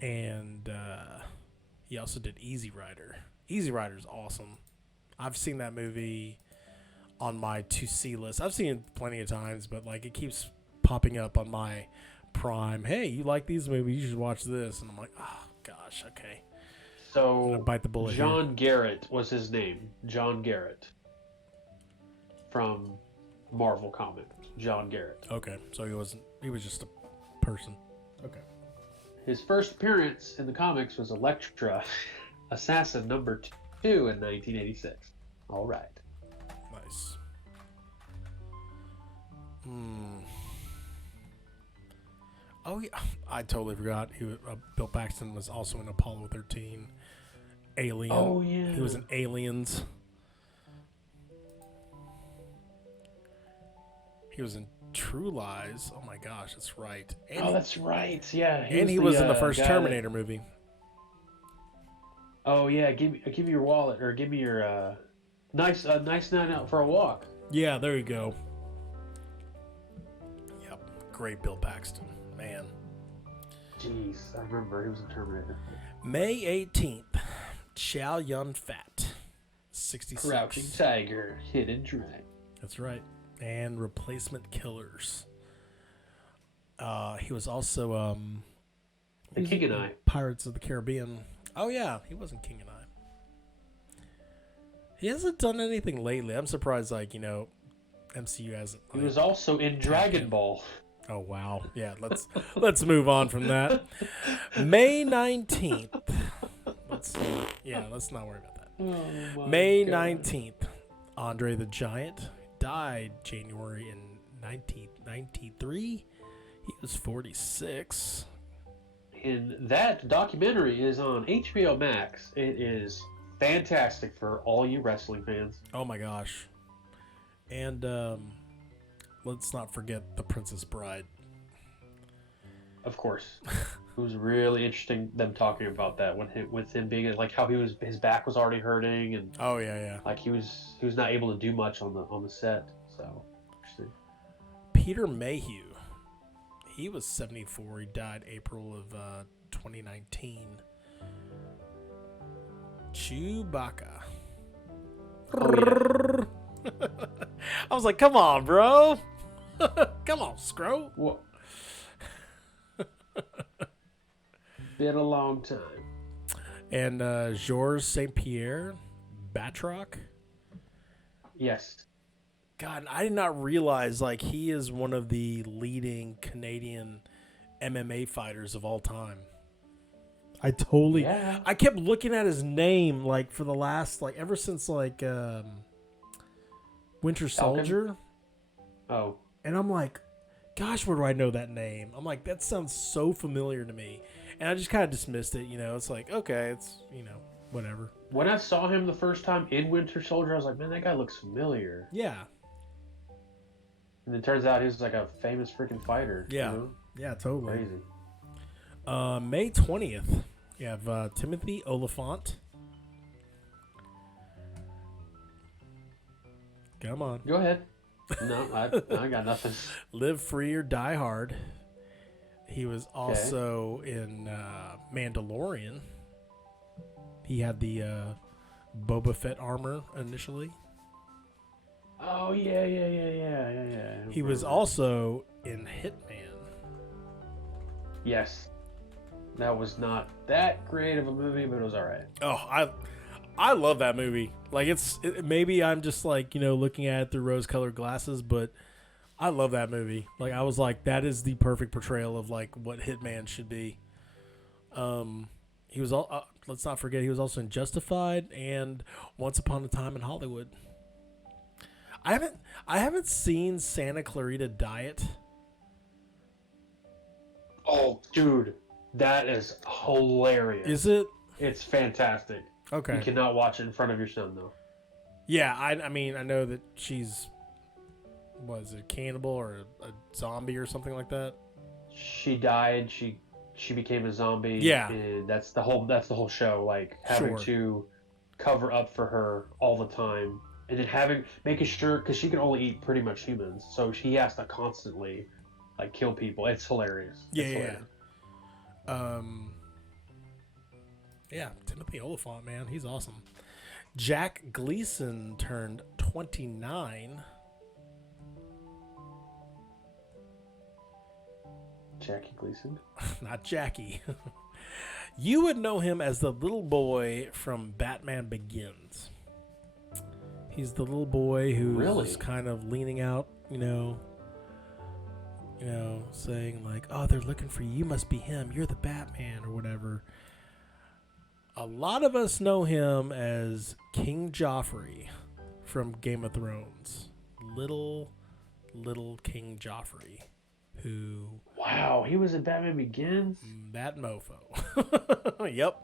And he also did Easy Rider. Easy Rider is awesome. I've seen that movie on my to-see list. I've seen it plenty of times, but like it keeps popping up on my Prime. Hey, you like these movies? You should watch this. And I'm like, oh, gosh, okay. So bite the bullet John Garrett was his name. John Garrett. From Marvel Comics. John Garrett. Okay, so he was just a person. Okay. His first appearance in the comics was Elektra, Assassin number 2 in 1986. All right. Nice. Oh yeah, I totally forgot. Bill Paxton was also in Apollo 13. Alien. Oh yeah. He was in Aliens. He was in True Lies. Oh my gosh, that's right. And that's right. Yeah. He was in the first Terminator movie. Oh yeah, give me your wallet, or give me your nice night out for a walk. Yeah, there you go. Yep, great Bill Paxton, man. Jeez, I remember he was in Terminator. May 18th, Chow Yun Fat, 66. Crouching Tiger, Hidden Dragon. That's right, and Replacement Killers. He was also The King and I. Pirates of the Caribbean. Oh yeah, he wasn't King and I. He hasn't done anything lately. I'm surprised, MCU hasn't. He was also in Dragon Ball. Oh wow, yeah. Let's move on from that. May 19th. Let's not worry about that. Oh, May 19th. Andre the Giant died January in 1993. He was 46. And that documentary is on HBO Max. It is fantastic for all you wrestling fans. Oh my gosh. And let's not forget The Princess Bride. Of course. It was really interesting them talking about that with him being like how his back was already hurting, and oh yeah. Like he was not able to do much on the set. So interesting. Peter Mayhew. He was 74. He died April of 2019. Chewbacca. Oh, yeah. I was like, come on, bro. Come on, Scro. Well, been a long time. And Georges St. Pierre, Batroc. Yes. God, I did not realize he is one of the leading Canadian MMA fighters of all time. I kept looking at his name for the last ever since Winter Soldier. Oh. And I'm like, gosh, where do I know that name? I'm like, that sounds so familiar to me. And I just kind of dismissed it, It's like, okay, it's, whatever. When I saw him the first time in Winter Soldier, I was like, man, that guy looks familiar. Yeah. And it turns out he's like a famous freaking fighter. Yeah. Yeah, totally. Crazy. May 20th, you have Timothy Olyphant. Come on. Go ahead. No, I got nothing. Live Free or Die Hard. He was also in Mandalorian. He had the Boba Fett armor initially. Oh, yeah. He was also in Hitman. Yes. That was not that great of a movie, but it was all right. Oh, I love that movie. Maybe I'm just looking at it through rose-colored glasses, but I love that movie. I was like, that is the perfect portrayal of what Hitman should be. He was all. Let's not forget, he was also in Justified and Once Upon a Time in Hollywood. I haven't seen Santa Clarita Diet. Oh, dude, that is hilarious. Is it? It's fantastic. Okay. You cannot watch it in front of your son, though. Yeah, I mean, I know that she's, was it a cannibal or a zombie or something like that? She died. She became a zombie. Yeah. And that's the whole show. Like having to cover up for her all the time, and then making sure, because she can only eat pretty much humans, so he has to constantly like kill people. It's hilarious. Yeah, it's hilarious. Yeah, Timothy Olyphant, man, he's awesome. Jack Gleason turned 29. Jackie Gleason? Not Jackie. You would know him as the little boy from Batman Begins. He's the little boy who's kind of leaning out, saying like, "Oh, they're looking for you. You must be him. You're the Batman," or whatever. A lot of us know him as King Joffrey from Game of Thrones. Little King Joffrey, who... Wow, he was in Batman Begins? That mofo. Yep.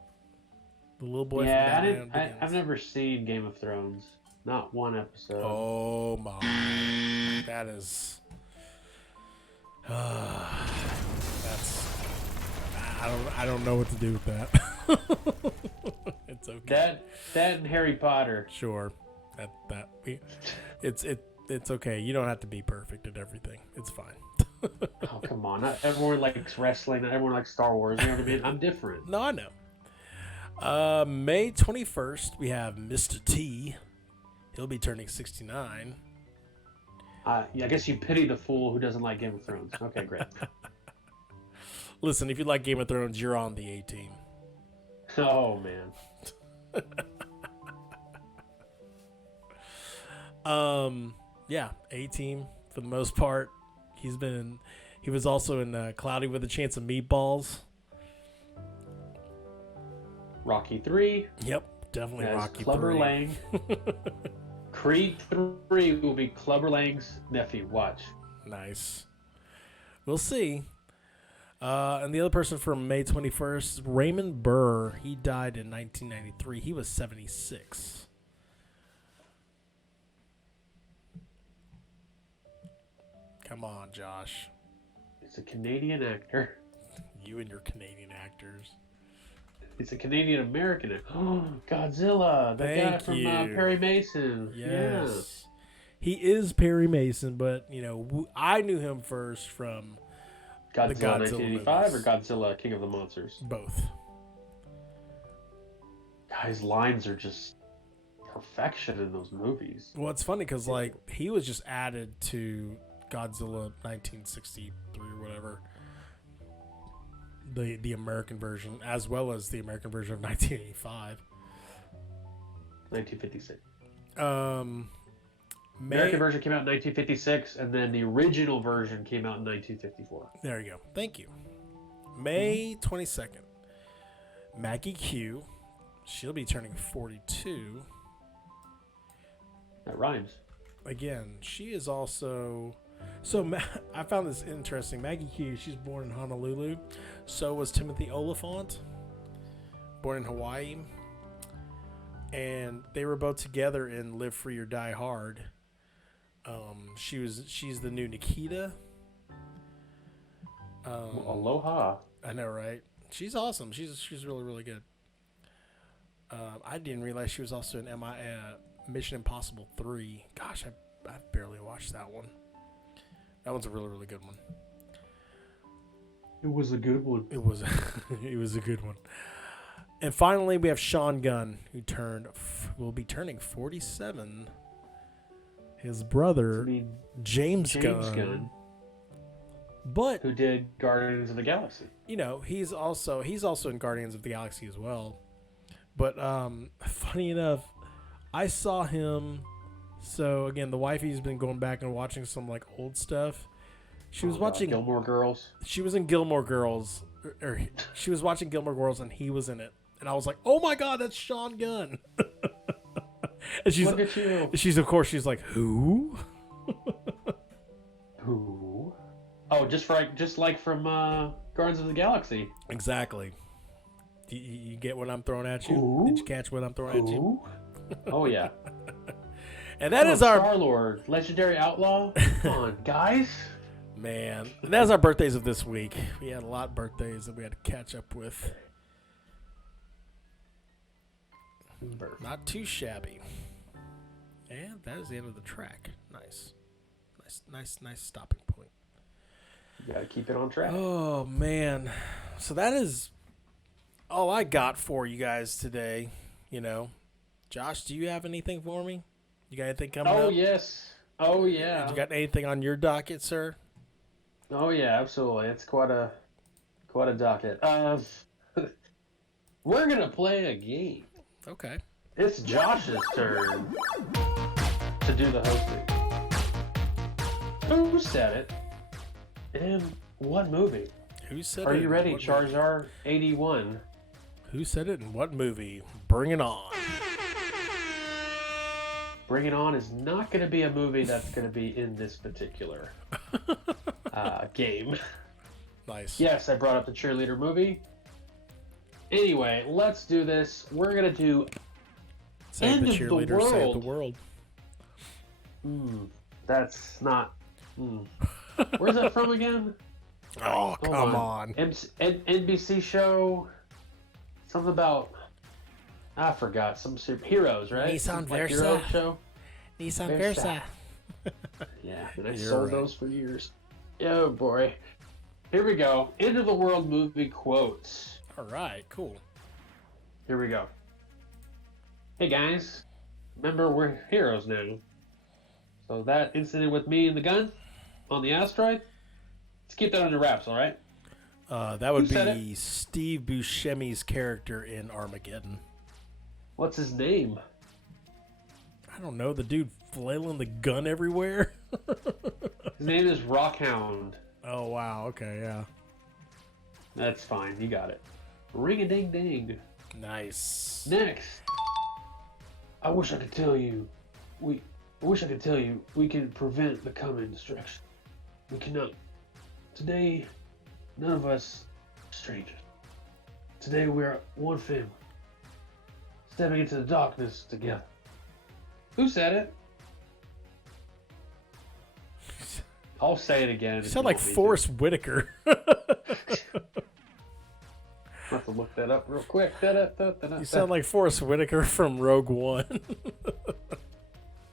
The little boy from Batman Begins. I've never seen Game of Thrones. Not one episode. Oh, my. That is... that's... I don't know what to do with that. It's okay. That and Harry Potter. Sure. It's okay. You don't have to be perfect at everything. It's fine. Oh, come on. Not everyone likes wrestling. Not everyone likes Star Wars. You know what I mean? I'm different. No, I know. May 21st, we have Mr. T. He'll be turning 69. I guess you pity the fool who doesn't like Game of Thrones. Okay, great. Listen, if you like Game of Thrones, you're on the A team. Oh, man. Yeah, A team for the most part. He was also in Cloudy with a Chance of Meatballs. Rocky 3. Yep, definitely Rocky Clubber 3. Lang. Creed 3 will be Clubber Lang's nephew. Watch. Nice. We'll see. And the other person from May 21st, Raymond Burr. He died in 1993. He was 76. Come on, Josh. It's a Canadian actor. You and your Canadian actors. It's a Canadian American actor. Oh, Godzilla. The guy from Perry Mason. Yes. Yeah. He is Perry Mason, but, I knew him first from Godzilla 1985 or Godzilla King of the Monsters? Both. His lines are just perfection in those movies. Well, it's funny because, he was just added to Godzilla 1963 or whatever, the American version, as well as the American version of 1985. 1956. American version came out in 1956, and then the original version came out in 1954. There you go. Thank you. May 22nd. Maggie Q. She'll be turning 42. That rhymes. Again, she is also... So I found this interesting. Maggie Q, she's born in Honolulu. So was Timothy Olyphant, born in Hawaii. And they were both together in Live Free or Die Hard. She's the new Nikita. Aloha. I know, right? She's awesome. She's really, really good. I didn't realize she was also in Mission Impossible 3. Gosh, I barely watched that one. That one's a really, really good one. It was a good one. It was a good one. And finally, we have Sean Gunn, who will be turning 47. His brother, James Gunn. But who did Guardians of the Galaxy? He's also in Guardians of the Galaxy as well. But funny enough, I saw him. So again, the wifey's been going back and watching some old stuff. She was watching Gilmore Girls. She was in Gilmore Girls, or she was watching Gilmore Girls, and he was in it. And I was like, oh my God, that's Sean Gunn. And Look at you. She's like, who? Who? Oh, just like from Guardians of the Galaxy. Exactly. You get what I'm throwing at you? Who? Did you catch what I'm throwing at you? Oh, yeah. And that is our Star-Lord, legendary outlaw. Come on, guys. Man, and that's our birthdays of this week. We had a lot of birthdays that we had to catch up with. Not too shabby. And that is the end of the track. Nice stopping point. You gotta keep it on track. Oh, man. So that is all I got for you guys today. You know, Josh, do you have anything for me? You got anything coming up? Oh, yes. Oh, yeah. You got anything on your docket, sir? Oh, yeah, absolutely. It's quite a docket. We're gonna play a game. Okay. It's Josh's turn to do the hosting. Who said it? In what movie? Who said Are it? you ready, Charzar81? Who said it in what movie? Bring it on. Bring It On is not going to be a movie that's going to be in this particular game. Nice. Yes, I brought up the cheerleader movie. Anyway, let's do this. We're going to do Save End the of the cheerleader, save the World. world. That's not... Where's that from again? Oh, come on. NBC show. Something about... I forgot. Some superheroes, right? Nissan Like Versa. hero show. Nissan Versa. Yeah, and I You're sold right. those for years. Oh, boy. Here we go. End of the World movie quotes. All right, cool. Here we go. Hey, guys. Remember, we're heroes now. So that incident with me and the gun on the asteroid, let's keep that under wraps, all right? That would Who said be Steve Buscemi's character in Armageddon. What's his name? I don't know, the dude flailing the gun everywhere. His name is Rockhound. Oh, wow. Okay, yeah. That's fine. You got it. Ring-a-ding-ding. Nice. Next. I wish I could tell you. I wish I could tell you we can prevent the coming destruction. We cannot. Today, none of us are strangers. Today we are one family. Stepping into the darkness together. Who said it? I'll say it again. You sound like Forrest Whitaker. I'll have to look that up real quick. You sound like Forrest Whitaker from Rogue One.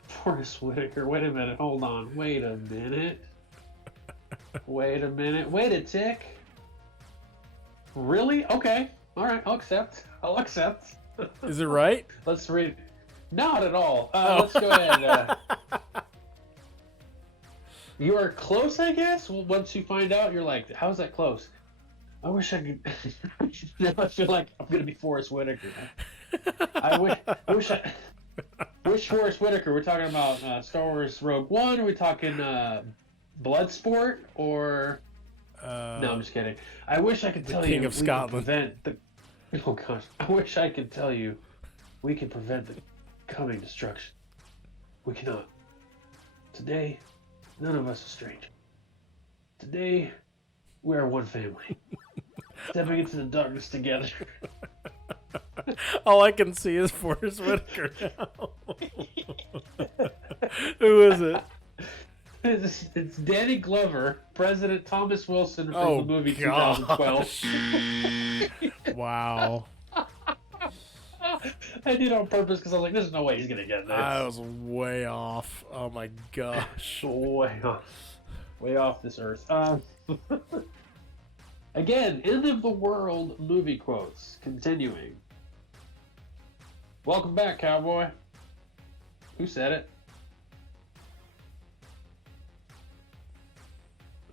Forrest Whitaker. Wait a minute. Hold on. Wait a minute. Wait a tick. Really? Okay. All right. I'll accept. Is it right? Let's read. Not at all. Let's go ahead. You are close, I guess. Well, once you find out, you're like, "How is that close?" I wish I could. Now I feel like I'm gonna be Forrest Whitaker. I wish Forrest Whitaker. We're talking about Star Wars Rogue One. Are we talking Bloodsport or? No, I'm just kidding. I wish I could tell you. King of Scotland. Oh gosh, I wish I could tell you we can prevent the coming destruction. We cannot. Today, none of us are strangers. Today, we are one family. Stepping into the darkness together. All I can see is Forrest Whitaker now. Who is it? It's Danny Glover, President Thomas Wilson from Oh, the movie gosh. 2012. Wow. I did it on purpose because I was like, there's no way he's going to get this. I was way off. Oh my gosh. Way off this earth. Again, end of the world movie quotes. Continuing. Welcome back, cowboy. Who said it?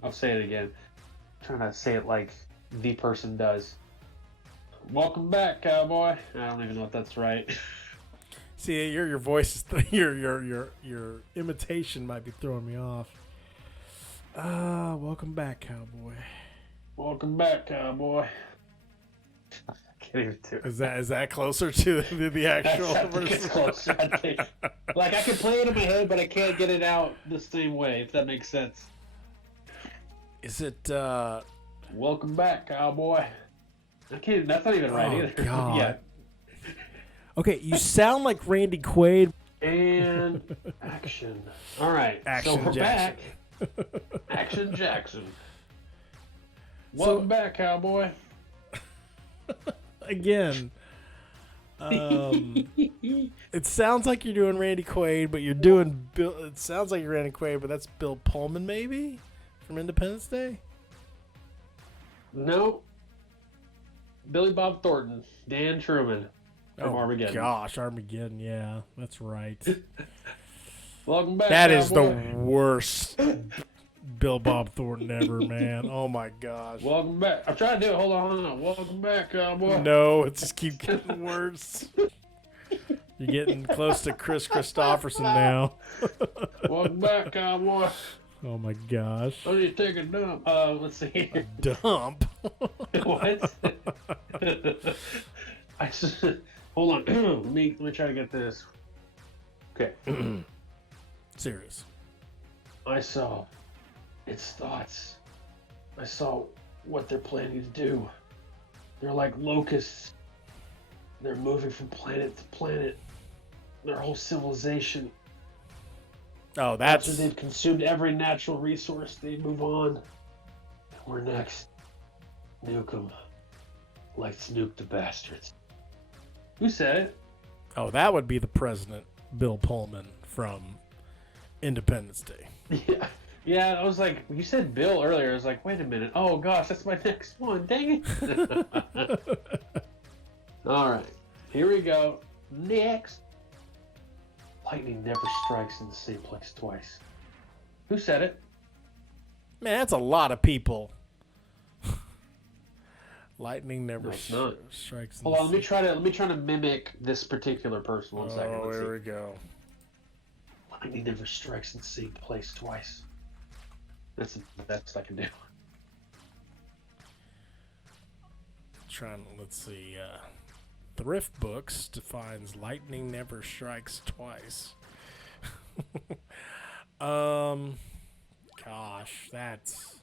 I'll say it again. I'm trying to say it like the person does. Welcome back, cowboy. I don't even know if that's right. See, your voice, your imitation might be throwing me off. Welcome back, cowboy. Welcome back, cowboy. can't even do it. Is that closer to the actual I think it's closer. I think. Like, I can play it in my head, but I can't get it out the same way, if that makes sense. Is it, Welcome back, cowboy. I can't, that's not even right either. God. Yeah. Okay, you sound like Randy Quaid. And action. All right. Action so we're Jackson. back. Action Jackson. Welcome back, cowboy. Again. It sounds like you're doing Randy Quaid, but you're doing Bill. It sounds like you're Randy Quaid, but that's Bill Pullman, maybe, from Independence Day. No. Billy Bob Thornton. Dan Truman. From Armageddon. Gosh, Armageddon, yeah, that's right. Welcome back, That cowboy. is the worst Bill Bob Thornton ever, man. Oh my gosh. Welcome back. I'm trying to do it. Hold on. Welcome back, cowboy. No, it just keeps getting worse. You're getting close to Chris Christopherson now. Welcome back, cowboy. Oh my gosh. I need to take a dump. Let's see here. Dump? What? Hold on. let me try to get this. Okay. Serious. I saw its thoughts. I saw what they're planning to do. They're like locusts. They're moving from planet to planet. Their whole civilization. Oh, After they've consumed every natural resource, they move on. And we're next. Nuke them. Let's nuke the bastards. Who said it? Oh, that would be the president, Bill Pullman, from Independence Day. Yeah. Yeah, I was like, you said Bill earlier. I was like, wait a minute. Oh, gosh, that's my next one. Dang it. All right. Here we go. Next. Lightning never strikes in the same place twice. Who said it? Man, that's a lot of people. Lightning never No, it's not. strikes. Hold on, let me try to mimic this particular person. One second. Oh, Let's here see. we go. Lightning never strikes in the same place twice. That's the best I can do. Let's see. Thrift Books defines lightning never strikes twice. Gosh, that's.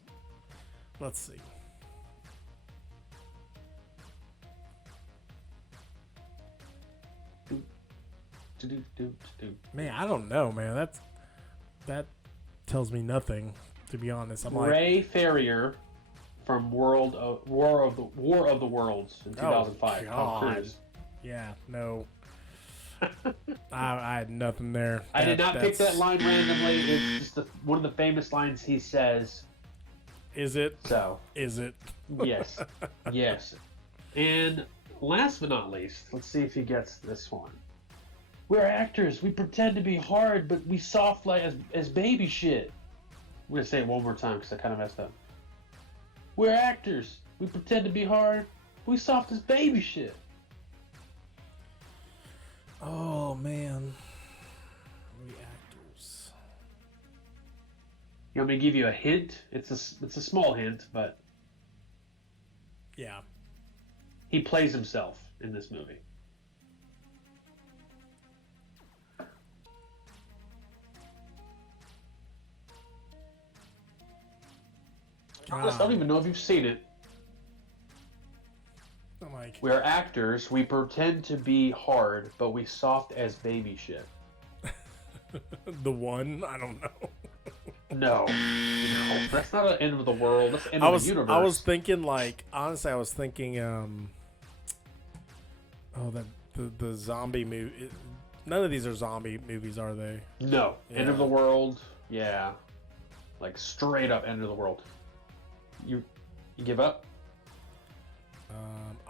Let's see. Man, I don't know, man. That tells me nothing, to be honest. I'm like Ray Ferrier from War of the Worlds in 2005. Tom God. Cruise. Yeah, no. I had nothing there. I did not pick that line randomly. It's just one of the famous lines he says. Is it? So. Is it? Yes. Yes. And last but not least, let's see if he gets this one. We're actors. We pretend to be hard, but we soft like as baby shit. I'm going to say it one more time because I kind of messed up. We're actors. We pretend to be hard. We soft as baby shit. Oh, man. We actors. You want me to give you a hint? It's a small hint, but Yeah. he plays himself in this movie. I don't even know if you've seen it. I'm like, We're actors. We pretend to be hard, but we soft as baby shit. the one? I don't know. No, that's not an end of the world. That's the end of the universe. I was thinking, like, honestly, I was thinking, the zombie movie. None of these are zombie movies, are they? No, end Yeah. of the world. Yeah, like straight up end of the world. You give up?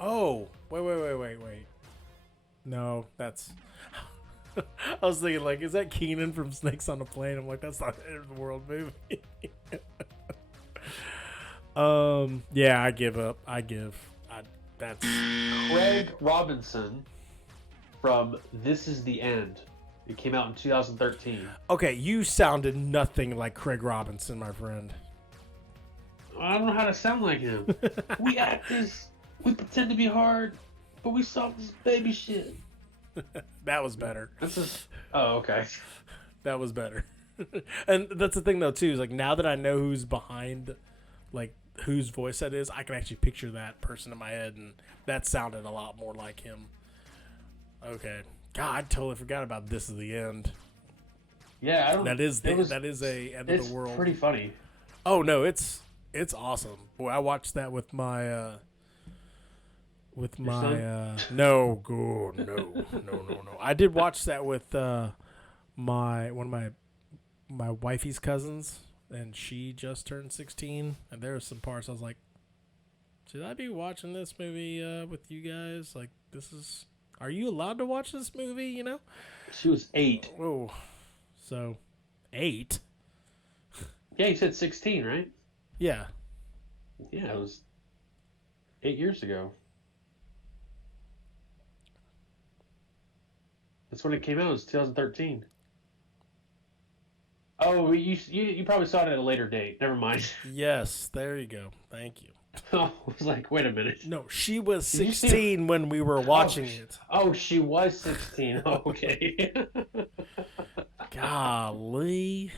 Oh, wait. No, that's. I was thinking, like, is that Keenan from Snakes on a Plane? I'm like, that's not an end of the world movie. Yeah, I give up. That's Craig Robinson from This Is the End. It came out in 2013. okay. You sounded nothing like Craig Robinson, my friend. I don't know how to sound like him. We actors. We pretend to be hard, before we saw this baby shit. That was better. Oh, okay. That was better. And that's the thing, though, too, is like now that I know who's behind, like whose voice that is, I can actually picture that person in my head, and that sounded a lot more like him. Okay. God, I totally forgot about This Is the End. Yeah, I don't. That is a end of the world. It's pretty funny. Oh no, it's awesome. Boy, I watched that with my no. I did watch that with one of my wifey's cousins, and she just turned 16, and there were some parts I was like, should I be watching this movie with you guys? Like, are you allowed to watch this movie, you know? She was 8. Oh. So 8? Yeah, you said 16, right? Yeah. Yeah, it was 8 years ago. That's when it came out. It was 2013. Oh, you probably saw it at a later date. Never mind. Yes, there you go. Thank you. I was like, wait a minute. No, she was 16 when we were watching it. Oh, she was 16. Oh, okay. Golly.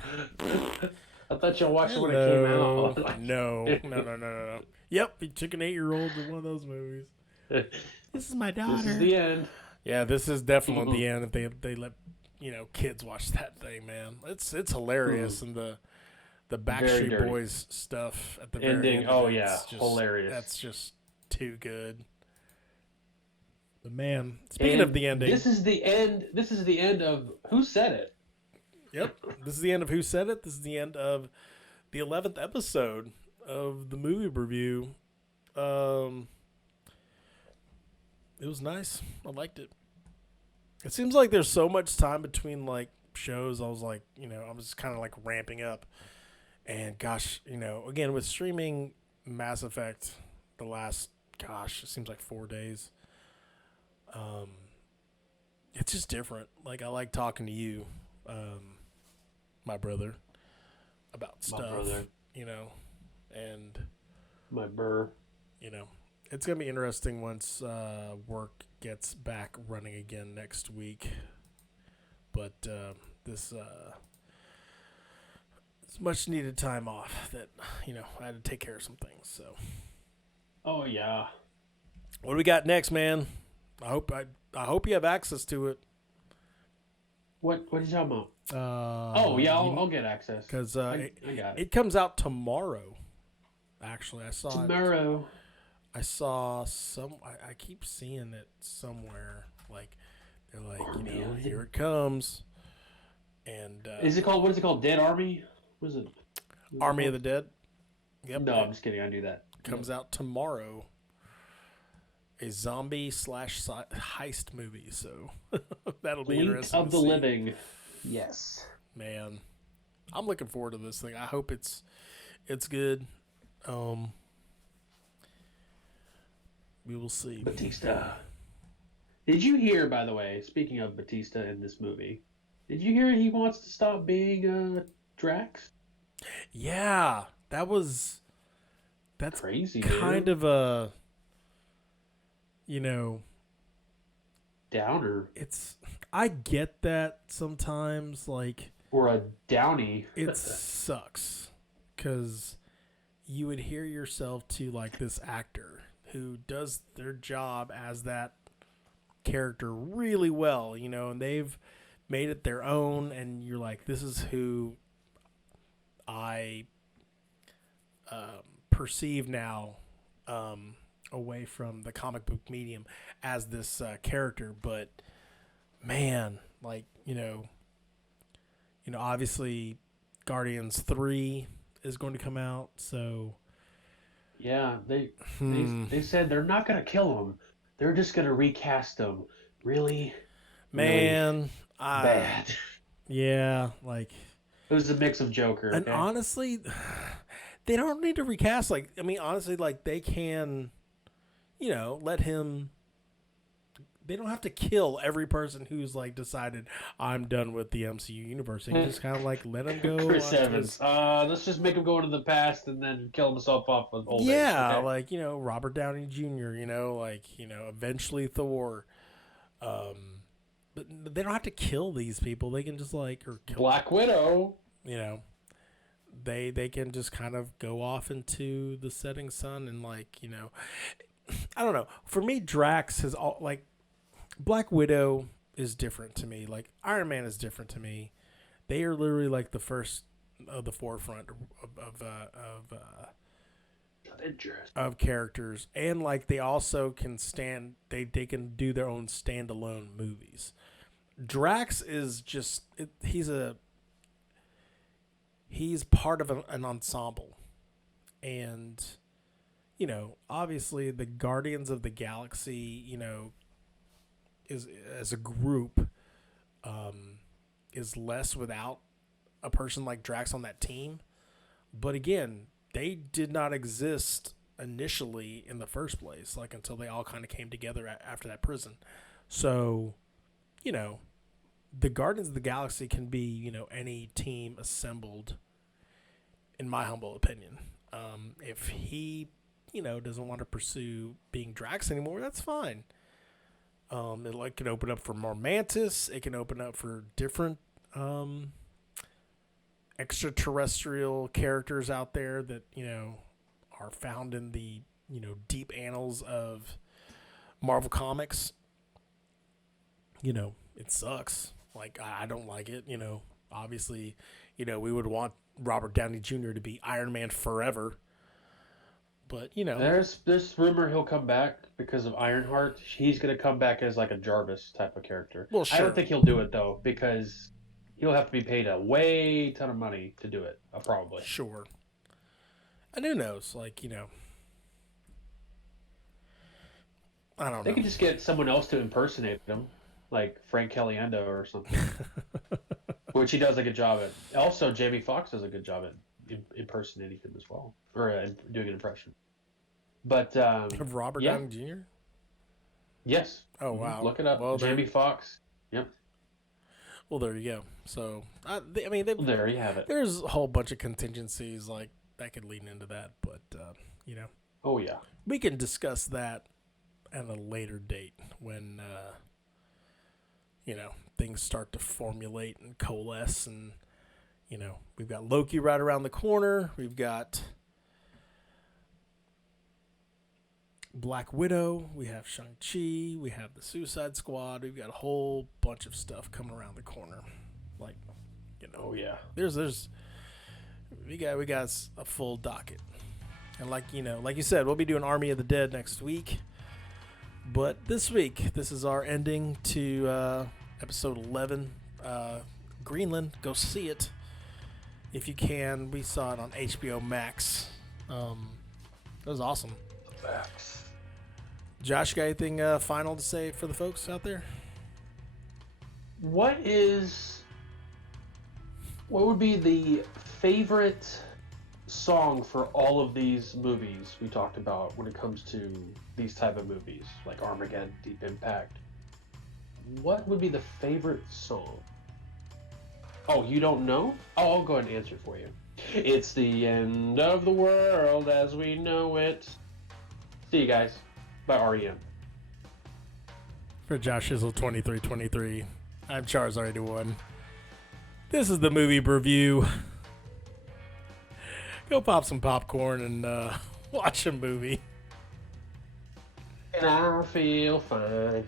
I thought you watched it when it came out. No. Yep, he took an 8-year-old to one of those movies. This is my daughter. This is the end. Yeah, this is definitely the end. If they let kids watch that thing, man, it's hilarious. And the Backstreet Boys stuff at the very end. Oh yeah, hilarious. That's just too good. But man, speaking of the ending, this is the end. This is the end of Who Said It. Yep, this is the end of Who Said It. This is the end of the 11th episode of the movie review. It was nice. I liked it. It seems like there's so much time between like shows. I was like, I was kind of like ramping up. And gosh, again with streaming Mass Effect, the last it seems like 4 days. It's just different. Like I like talking to you, my brother, about stuff. My brother. And my burr. It's gonna be interesting once work gets back running again next week. But this it's much needed time off that I had to take care of some things. So. Oh yeah. What do we got next, man? I hope you have access to it. What did you talking about? I'll get access because I got it. It comes out tomorrow. Actually, I saw tomorrow. I saw some. I keep seeing it somewhere. Like they're like, here it comes. And is it called? What is it called? Dead Army? What is it? Army of the Dead. Yep. No, I'm just kidding. I knew that. Comes out tomorrow. A zombie / heist movie, so that'll be interesting. Of the Living, yes. Man, I'm looking forward to this thing. I hope it's good. We will see. Batista. Did you hear, by the way? Speaking of Batista in this movie, did you hear he wants to stop being Drax? Yeah, that's crazy. Kind of a. Downer. I get that sometimes, like, or a downy. It sucks because you would hear yourself to like this actor who does their job as that character really well, and they've made it their own, and you're like, this is who I perceive now. Away from the comic book medium as this character, but man, like obviously Guardians 3 is going to come out, so yeah, they said they're not going to kill him, they're just going to recast him. Really, man, bad. Yeah, like it was a mix of Joker, and honestly, they don't need to recast. Like, I mean, honestly, like they can. Let him they don't have to kill every person who's like decided I'm done with the MCU universe. They can just kind of like let him go. Chris Evans. Let's just make him go into the past and then kill himself off with old age. Yeah, Okay? like Robert Downey Jr. Eventually Thor. But they don't have to kill these people. They can just kill Black Widow. They can just kind of go off into the setting sun and I don't know. For me, Drax has Black Widow is different to me. Like Iron Man is different to me. They are literally like the first of the forefront of characters, and like they also can stand. They can do their own standalone movies. Drax is just he's part of an ensemble, and obviously the Guardians of the Galaxy, is as a group, is less without a person like Drax on that team. But again, they did not exist initially in the first place, until they all kind of came together after that prison. So, the Guardians of the Galaxy can be, any team assembled, in my humble opinion. If he, doesn't want to pursue being Drax anymore, that's fine. It can open up for more Mantis. It can open up for different extraterrestrial characters out there that, are found in the, deep annals of Marvel Comics. It sucks. I don't like it. Obviously, we would want Robert Downey Jr. to be Iron Man forever. But, There's this rumor he'll come back because of Ironheart. He's going to come back as like a Jarvis type of character. Well, sure. I don't think he'll do it, though, because he'll have to be paid a way ton of money to do it, probably. Sure. And who knows? I don't know. They could just get someone else to impersonate him, like Frank Caliendo or something, which he does a good job at. Also, Jamie Foxx does a good job at impersonating him as well, or doing an impression. But of Robert Downey Jr.? Yes. Oh, wow. Look it up. Well, Jamie Foxx. Yep. Well, there you go. So, there you have it. There's a whole bunch of contingencies that could lead into that, but Oh yeah. We can discuss that at a later date when things start to formulate and coalesce, and we've got Loki right around the corner. We've got Black Widow. We have Shang-Chi. We have the Suicide Squad. We've got a whole bunch of stuff coming around the corner. Oh yeah. We got a full docket. And like you said, we'll be doing Army of the Dead next week. But this week, this is our ending to episode 11. Greenland, go see it if you can. We saw it on HBO Max. It was awesome. Max. Josh, got anything final to say for the folks out there? What would be the favorite song for all of these movies we talked about when it comes to these type of movies, like Armageddon, Deep Impact? What would be the favorite song? Oh, you don't know? Oh, I'll go ahead and answer it for you. It's the end of the world as we know it. See you guys. By REM. For Joshizzle2323, I'm Charzar81. This is the Movie Broview. Go pop some popcorn and watch a movie. And I feel fine.